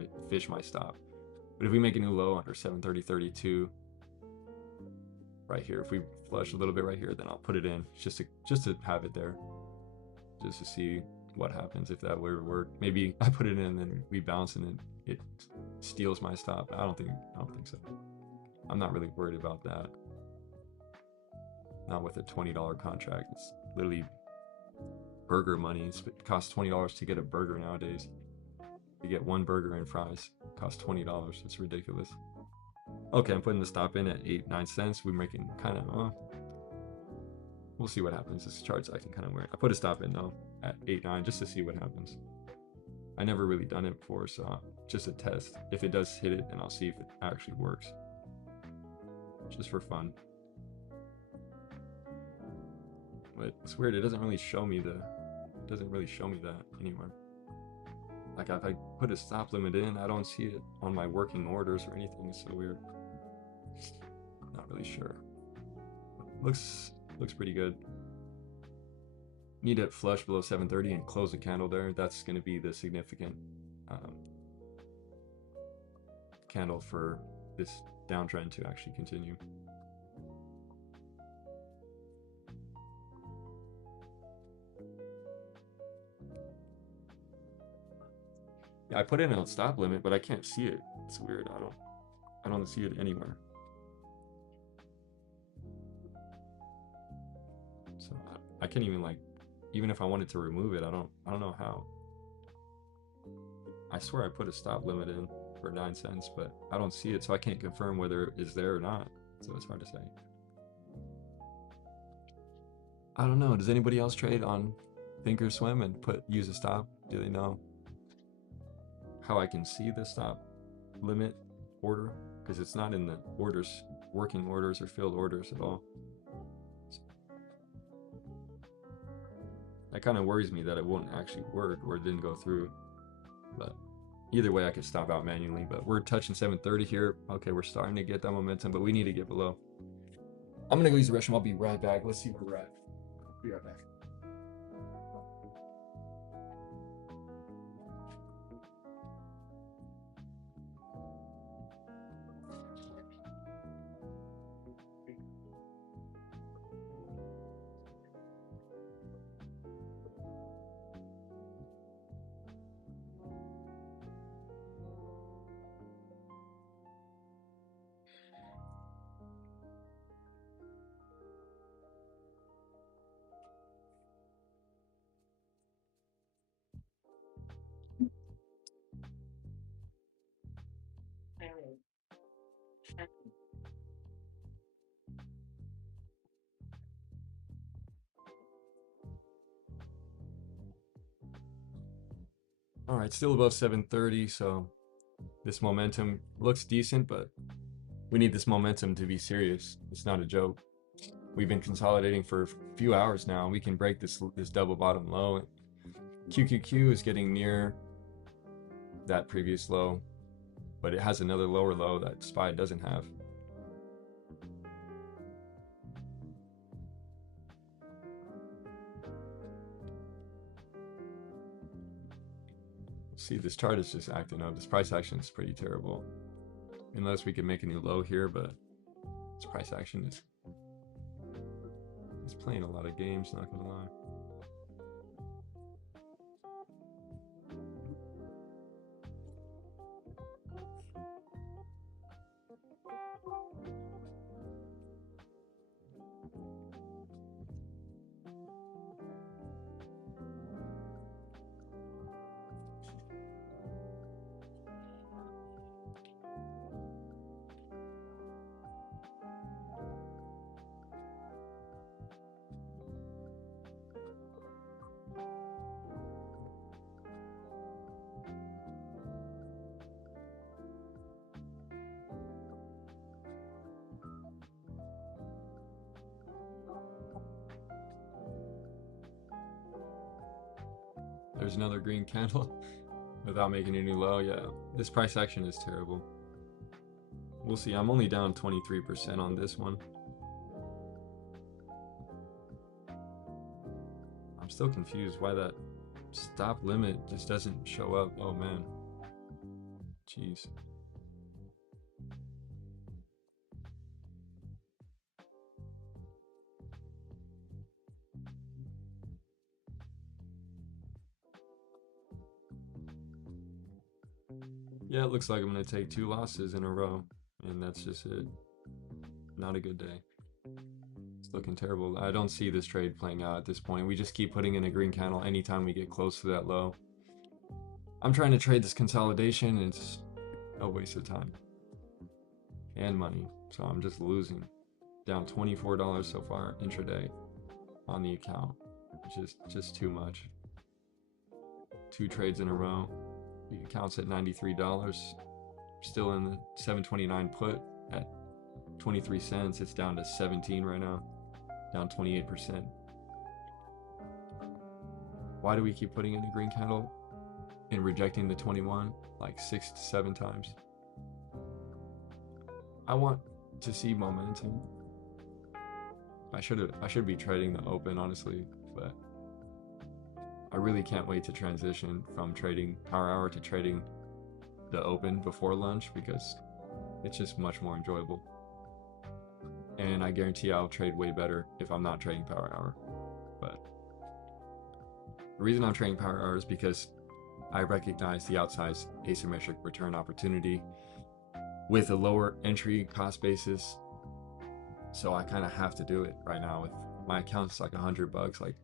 it fish my stop. But if we make a new low under 730.32 right here, if we flush a little bit right here, then I'll put it in just to have it there, just to see what happens if that were to work. Maybe I put it in and then we bounce and then it steals my stop. I don't think so. I'm not really worried about that. Not with a $20 contract. It's literally burger money. It costs $20 to get a burger nowadays. You get one burger and fries. It costs $20. It's ridiculous. Okay, I'm putting the stop in at 8-9 cents. We're making kind of we'll see what happens. This chart's acting kind of weird. I put a stop in though at 8-9 just to see what happens. I never really done it before, so just a test. If it does hit it, then I'll see if it actually works. Just for fun. But it's weird. It doesn't really show me that anywhere. Like if I put a stop limit in, I don't see it on my working orders or anything. It's so weird. Not really sure. Looks pretty good. Need it flush below 730 and close the candle there. That's going to be the significant candle for this downtrend to actually continue. Yeah, I put in a stop limit, but I can't see it. It's weird. I don't see it anywhere. So I can't even even if I wanted to remove it, I don't know how. I swear I put a stop limit in for 9 cents, but I don't see it, so I can't confirm whether it is there or not. So it's hard to say. I don't know. Does anybody else trade on Thinkorswim and use a stop? Do they know how I can see the stop limit order? Because it's not in the orders, working orders or filled orders at all. That kind of worries me that it won't actually work or it didn't go through. But either way, I could stop out manually. But we're touching 730 here. Okay, we're starting to get that momentum, but we need to get below. I'm gonna go use the restroom. I'll be right back. Let's see where we're at. Be right back. All right, still above 730, so this momentum looks decent, but we need this momentum to be serious. It's not a joke. We've been consolidating for a few hours now. We can break this double bottom low. QQQ is getting near that previous low, but it has another lower low that SPY doesn't have. See, this chart is just acting up. This price action is pretty terrible. Unless we can make a new low here, but this price action is playing a lot of games, not gonna lie. There's another green candle without making a new low. Yeah, this price action is terrible. We'll see. I'm only down 23% on this one. still confused why that stop limit just doesn't show up. Oh man. Jeez. Yeah, it looks like I'm going to take 2 losses in a row, and that's just it. Not a good day. It's looking terrible. I don't see this trade playing out at this point. We just keep putting in a green candle anytime we get close to that low. I'm trying to trade this consolidation, and it's a waste of time and money. So I'm just losing. Down $24 so far intraday on the account, which is just too much. 2 trades in a row. The account's at $93. Still in the 729 put at 23 cents. It's down to 17 right now, down 28%. Why do we keep putting in a green candle and rejecting the 21 like 6 to 7 times? I want to see momentum. I should be trading the open, honestly, but I really can't wait to transition from trading power hour to trading the open before lunch, because it's just much more enjoyable. And I guarantee I'll trade way better if I'm not trading power hour. But the reason I'm trading power hour is because I recognize the outsized asymmetric return opportunity with a lower entry cost basis. So I kind of have to do it right now. With my account's like $100, like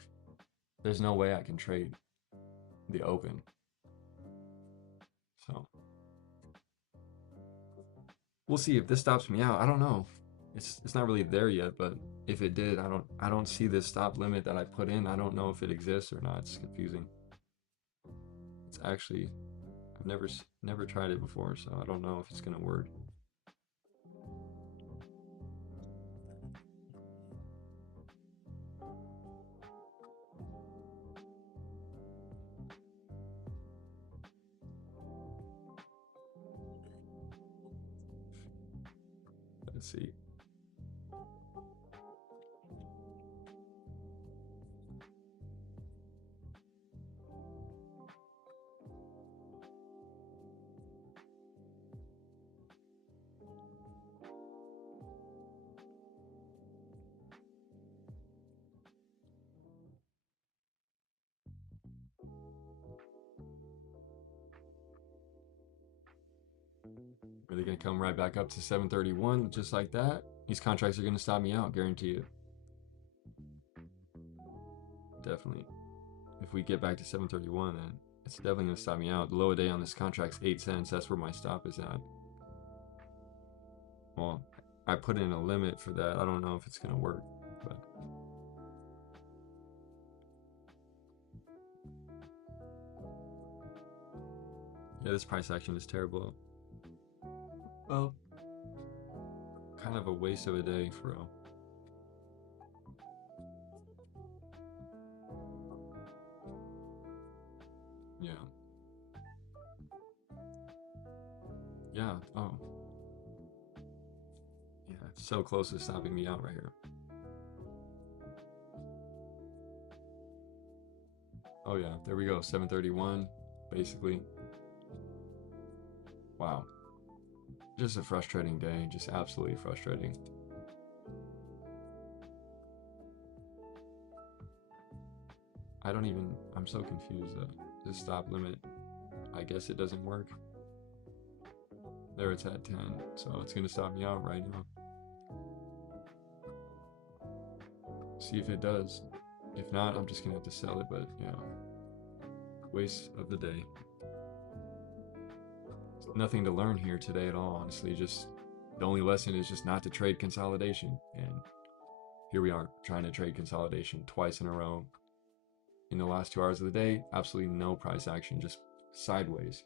there's no way I can trade the open. So we'll see if this stops me out. I don't know. It's not really there yet, but if it did, I don't see this stop limit that I put in. I don't know if it exists or not. It's confusing. It's actually, I've never tried it before, so I don't know if it's gonna work. Let's see. Are they going to come right back up to 731 just like that? These contracts are going to stop me out, guarantee it. Definitely. If we get back to 731, then it's definitely going to stop me out. The low day on this contract's 8 cents. That's where my stop is at. Well, I put in a limit for that. I don't know if it's going to work, but yeah, this price action is terrible. Well, kind of a waste of a day for real. Yeah. Yeah. Oh. Yeah, it's so close to stopping me out right here. Oh yeah, there we go. 731, basically. Wow. Just a frustrating day. Just absolutely frustrating. I'm so confused though. This stop limit, I guess it doesn't work. There it's at 10, so it's gonna stop me out right now. See if it does. If not, I'm just gonna have to sell it, but yeah. Waste of the day. Nothing to learn here today at all, honestly. Just the only lesson is just not to trade consolidation. And here we are trying to trade consolidation twice in a row. In the last 2 hours of the day, absolutely no price action, just sideways.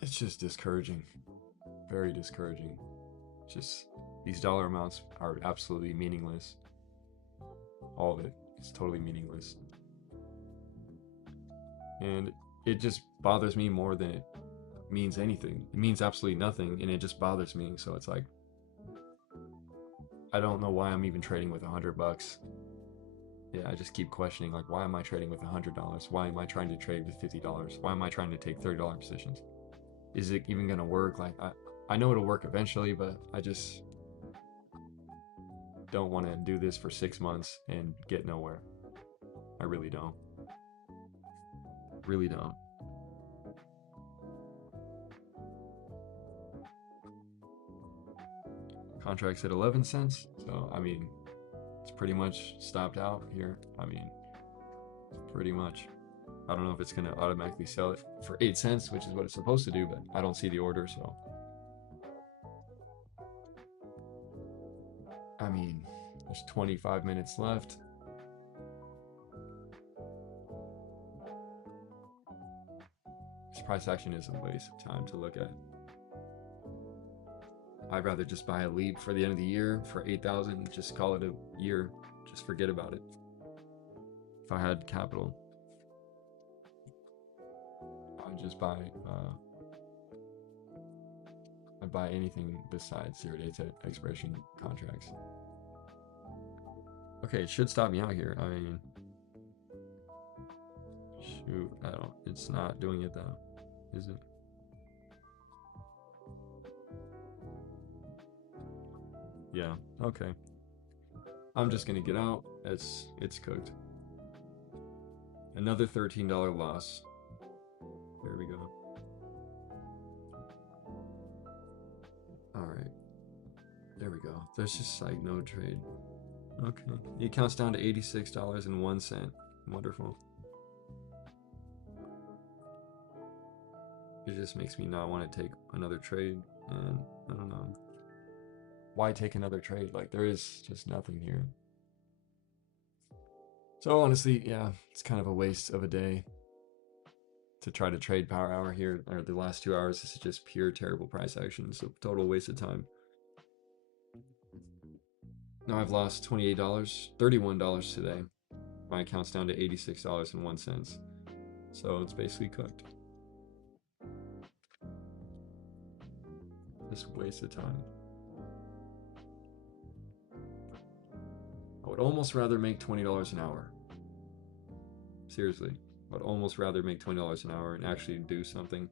It's just discouraging. Very discouraging. Just these dollar amounts are absolutely meaningless. All of it is totally meaningless. And it just bothers me more than it means anything. It means absolutely nothing, and it just bothers me. So it's like, I don't know why I'm even trading with $100. Yeah, I just keep questioning, like, why am I trading with $100? Why am I trying to trade with $50? Why am I trying to take $30 positions? Is it even gonna work? Like, I know it'll work eventually, but I just don't want to do this for 6 months and get nowhere. I really don't. Really don't. Contracts at 11 cents, so I mean, it's pretty much stopped out here. I mean, pretty much. I don't know if it's gonna automatically sell it for 8 cents, which is what it's supposed to do, but I don't see the order, so. I mean, there's 25 minutes left. This price action is a waste of time to look at. I'd rather just buy a leap for the end of the year for 8,000, just call it a year, just forget about it. If I had capital, I'd just buy, I'd buy anything besides 0 day to expiration contracts. Okay, it should stop me out here. I mean, shoot, I don't, it's not doing it though, is it? Yeah, okay. I'm just gonna get out. It's cooked. Another $13 loss. There we go. Alright. There we go. There's just like no trade. Okay. The account's down to $86.01. Wonderful. It just makes me not want to take another trade, and I don't know. Why take another trade? Like, there is just nothing here. So honestly, yeah, it's kind of a waste of a day to try to trade Power Hour here, or the last 2 hours. This is just pure terrible price action, so total waste of time. Now I've lost $28, $31 today. My account's down to $86.01. So it's basically cooked. Just waste of time. I would almost rather make $20 an hour. Seriously, I would almost rather make $20 an hour and actually do something.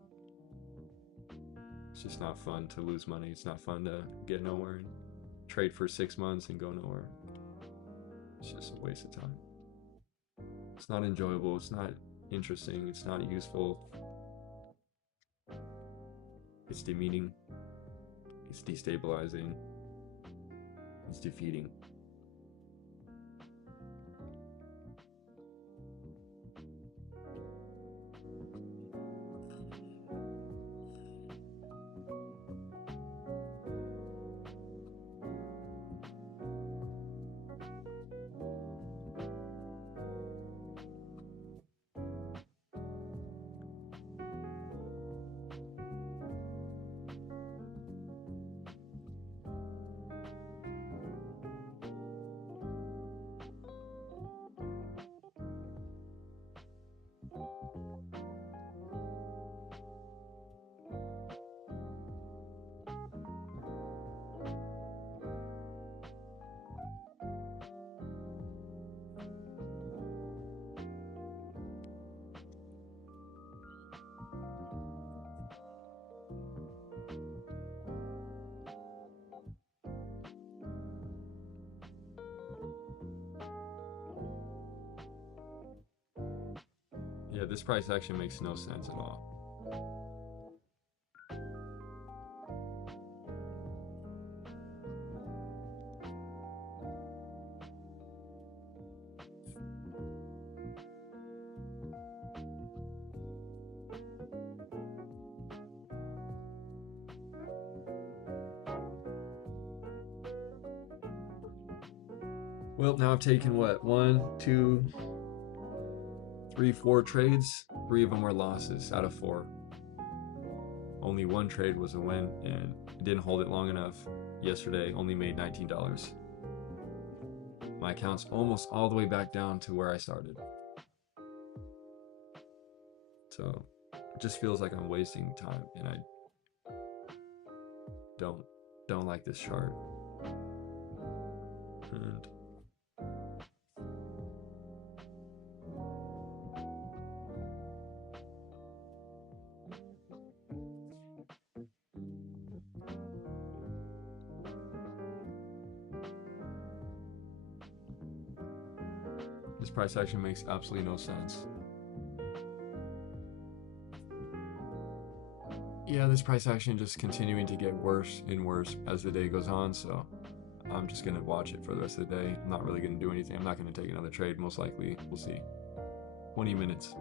It's just not fun to lose money. It's not fun to get nowhere and trade for 6 months and go nowhere. It's just a waste of time. It's not enjoyable. It's not interesting. It's not useful. It's demeaning. It's destabilizing. It's defeating. Yeah, this price action makes no sense at all. Well, now I've taken what? 1, 2, 3, 4 trades. 3 of them were losses out of 4. Only 1 trade was a win, and it didn't hold it long enough. Yesterday, only made $19. My account's almost all the way back down to where I started. So it just feels like I'm wasting time, and I don't like this chart. And this price action makes absolutely no sense. Yeah, this price action just continuing to get worse and worse as the day goes on, so I'm just gonna watch it for the rest of the day. I'm not really gonna do anything. I'm not gonna take another trade, most likely. We'll see. 20 minutes.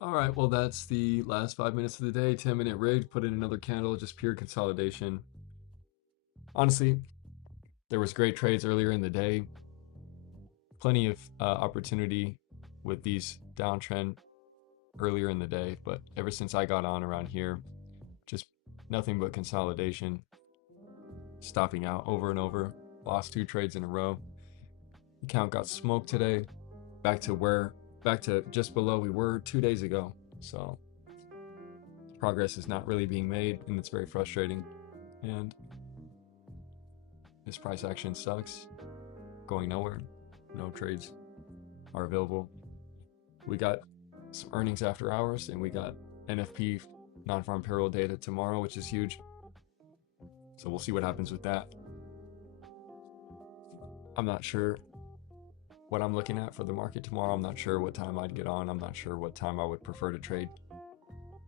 All right, well, that's the last 5 minutes of the day. 10-minute rig, put in another candle, just pure consolidation. Honestly, there was great trades earlier in the day. Plenty of opportunity with these downtrend earlier in the day, but ever since I got on around here, just nothing but consolidation, stopping out over and over. Lost 2 trades in a row. Account got smoked today, back to just below we were 2 days ago. So progress is not really being made, and it's very frustrating. And this price action sucks. Going nowhere. No trades are available. We got some earnings after hours, and we got NFP non-farm payroll data tomorrow, which is huge. So we'll see what happens with that. I'm not sure what I'm looking at for the market tomorrow. I'm not sure what time I'd get on. I'm not sure what time I would prefer to trade.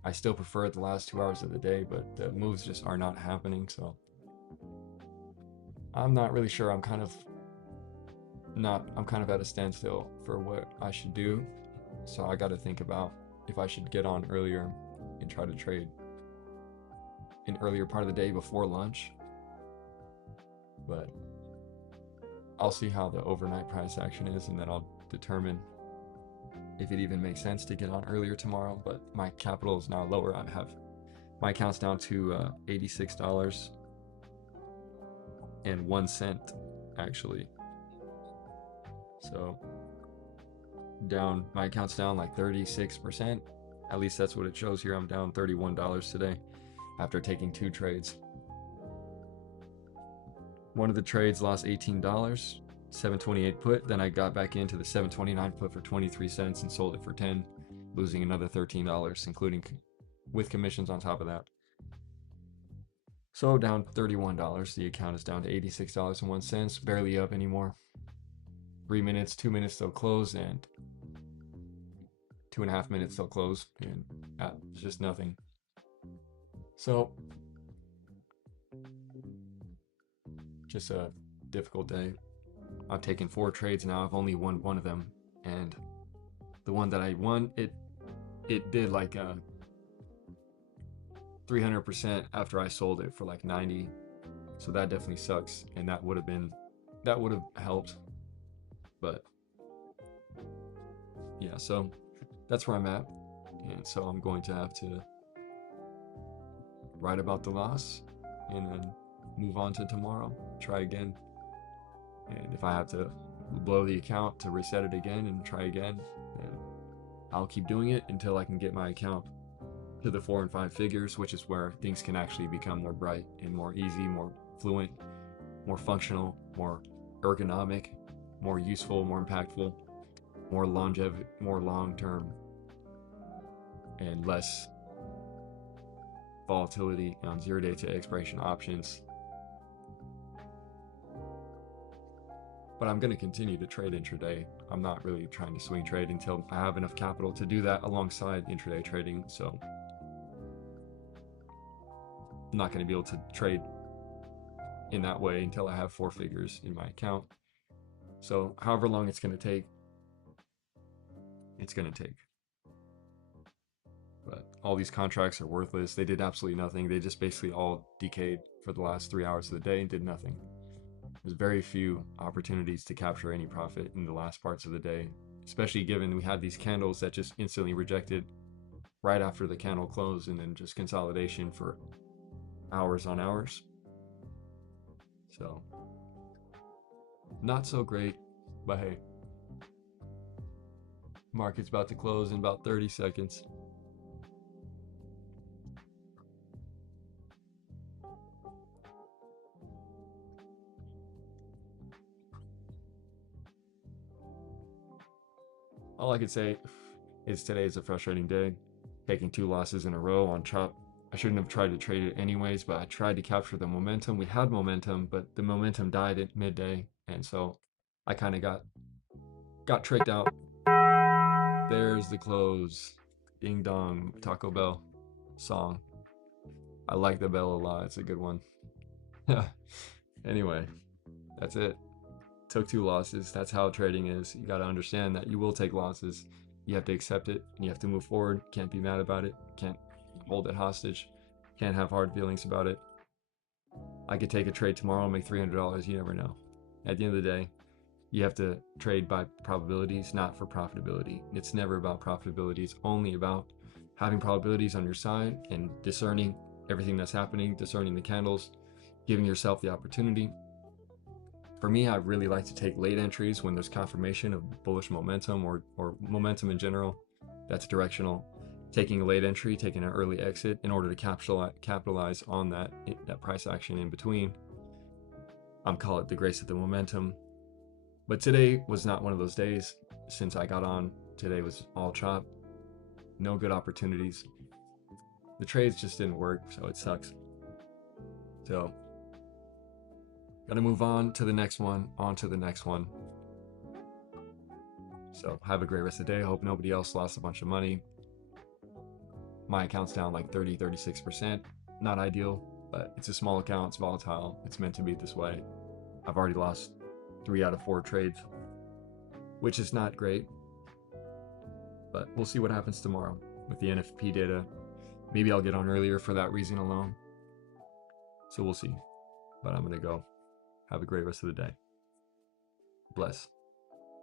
I still prefer the last 2 hours of the day, but the moves just are not happening. So I'm not really sure. I'm kind of at a standstill for what I should do. So I got to think about if I should get on earlier and try to trade an earlier part of the day before lunch. But I'll see how the overnight price action is, and then I'll determine if it even makes sense to get on earlier tomorrow. But my capital is now lower. I have my account's down to $86.01 actually. So my account's down like 36%. At least that's what it shows here. I'm down $31 today after taking 2 trades. One of the trades lost $18, 728 put. Then I got back into the 729 put for 23 cents and sold it for 10, losing another $13, including with commissions on top of that. So down $31. The account is down to $86.01, barely up anymore. 3 minutes, 2 minutes till close, and 2.5 minutes till close, and it's just nothing. So just a difficult day. I've taken 4 trades now. I've only won 1 of them, and the one that I won, it did like 300% after I sold it for like 90. So that definitely sucks, and that would have helped. But yeah, so that's where I'm at, and so I'm going to have to write about the loss and then move on to tomorrow, try again. And if I have to blow the account to reset it again and try again, then I'll keep doing it until I can get my account to the 4 and 5 figures, which is where things can actually become more bright and more easy, more fluent, more functional, more ergonomic, more useful, more impactful, more longevity, more long-term, and less volatility on 0-day to expiration options. But I'm going to continue to trade intraday. I'm not really trying to swing trade until I have enough capital to do that alongside intraday trading. So I'm not going to be able to trade in that way until I have 4 figures in my account. So however long it's going to take, it's going to take. But all these contracts are worthless. They did absolutely nothing. They just basically all decayed for the last 3 hours of the day and did nothing. There's very few opportunities to capture any profit in the last parts of the day, especially given we had these candles that just instantly rejected right after the candle closed, and then just consolidation for hours on hours. So not so great, but hey, market's about to close in about 30 seconds. All I could say is today is a frustrating day. Taking 2 losses in a row on chop. I shouldn't have tried to trade it anyways, but I tried to capture the momentum. We had momentum, but the momentum died at midday, and so I kind of got tricked out. There's the close. Ding dong, Taco Bell song. I like the bell a lot. It's a good one. Anyway, that's it. Took 2 losses. That's how trading is. You got to understand that you will take losses. You have to accept it and you have to move forward. Can't be mad about it. Can't hold it hostage. Can't have hard feelings about it. I could take a trade tomorrow and make $300. You never know. At the end of the day, you have to trade by probabilities, not for profitability. It's never about profitability. It's only about having probabilities on your side and discerning everything that's happening, discerning the candles, giving yourself the opportunity. For me, I really like to take late entries when there's confirmation of bullish momentum or momentum in general that's directional. Taking a late entry, taking an early exit in order to capitalize on that price action in between. Call it the grace of the momentum. But today was not one of those days. Since I got on, today was all chop. No good opportunities. The trades just didn't work, so it sucks. So, gotta move on to the next one, on to the next one. So, have a great rest of the day. I hope nobody else lost a bunch of money. My account's down like 36%. Not ideal, but it's a small account, it's volatile, it's meant to be this way. I've already lost 3 out of 4 trades, which is not great, but we'll see what happens tomorrow with the NFP data. Maybe I'll get on earlier for that reason alone. So we'll see, but I'm gonna go. Have a great rest of the day. Bless.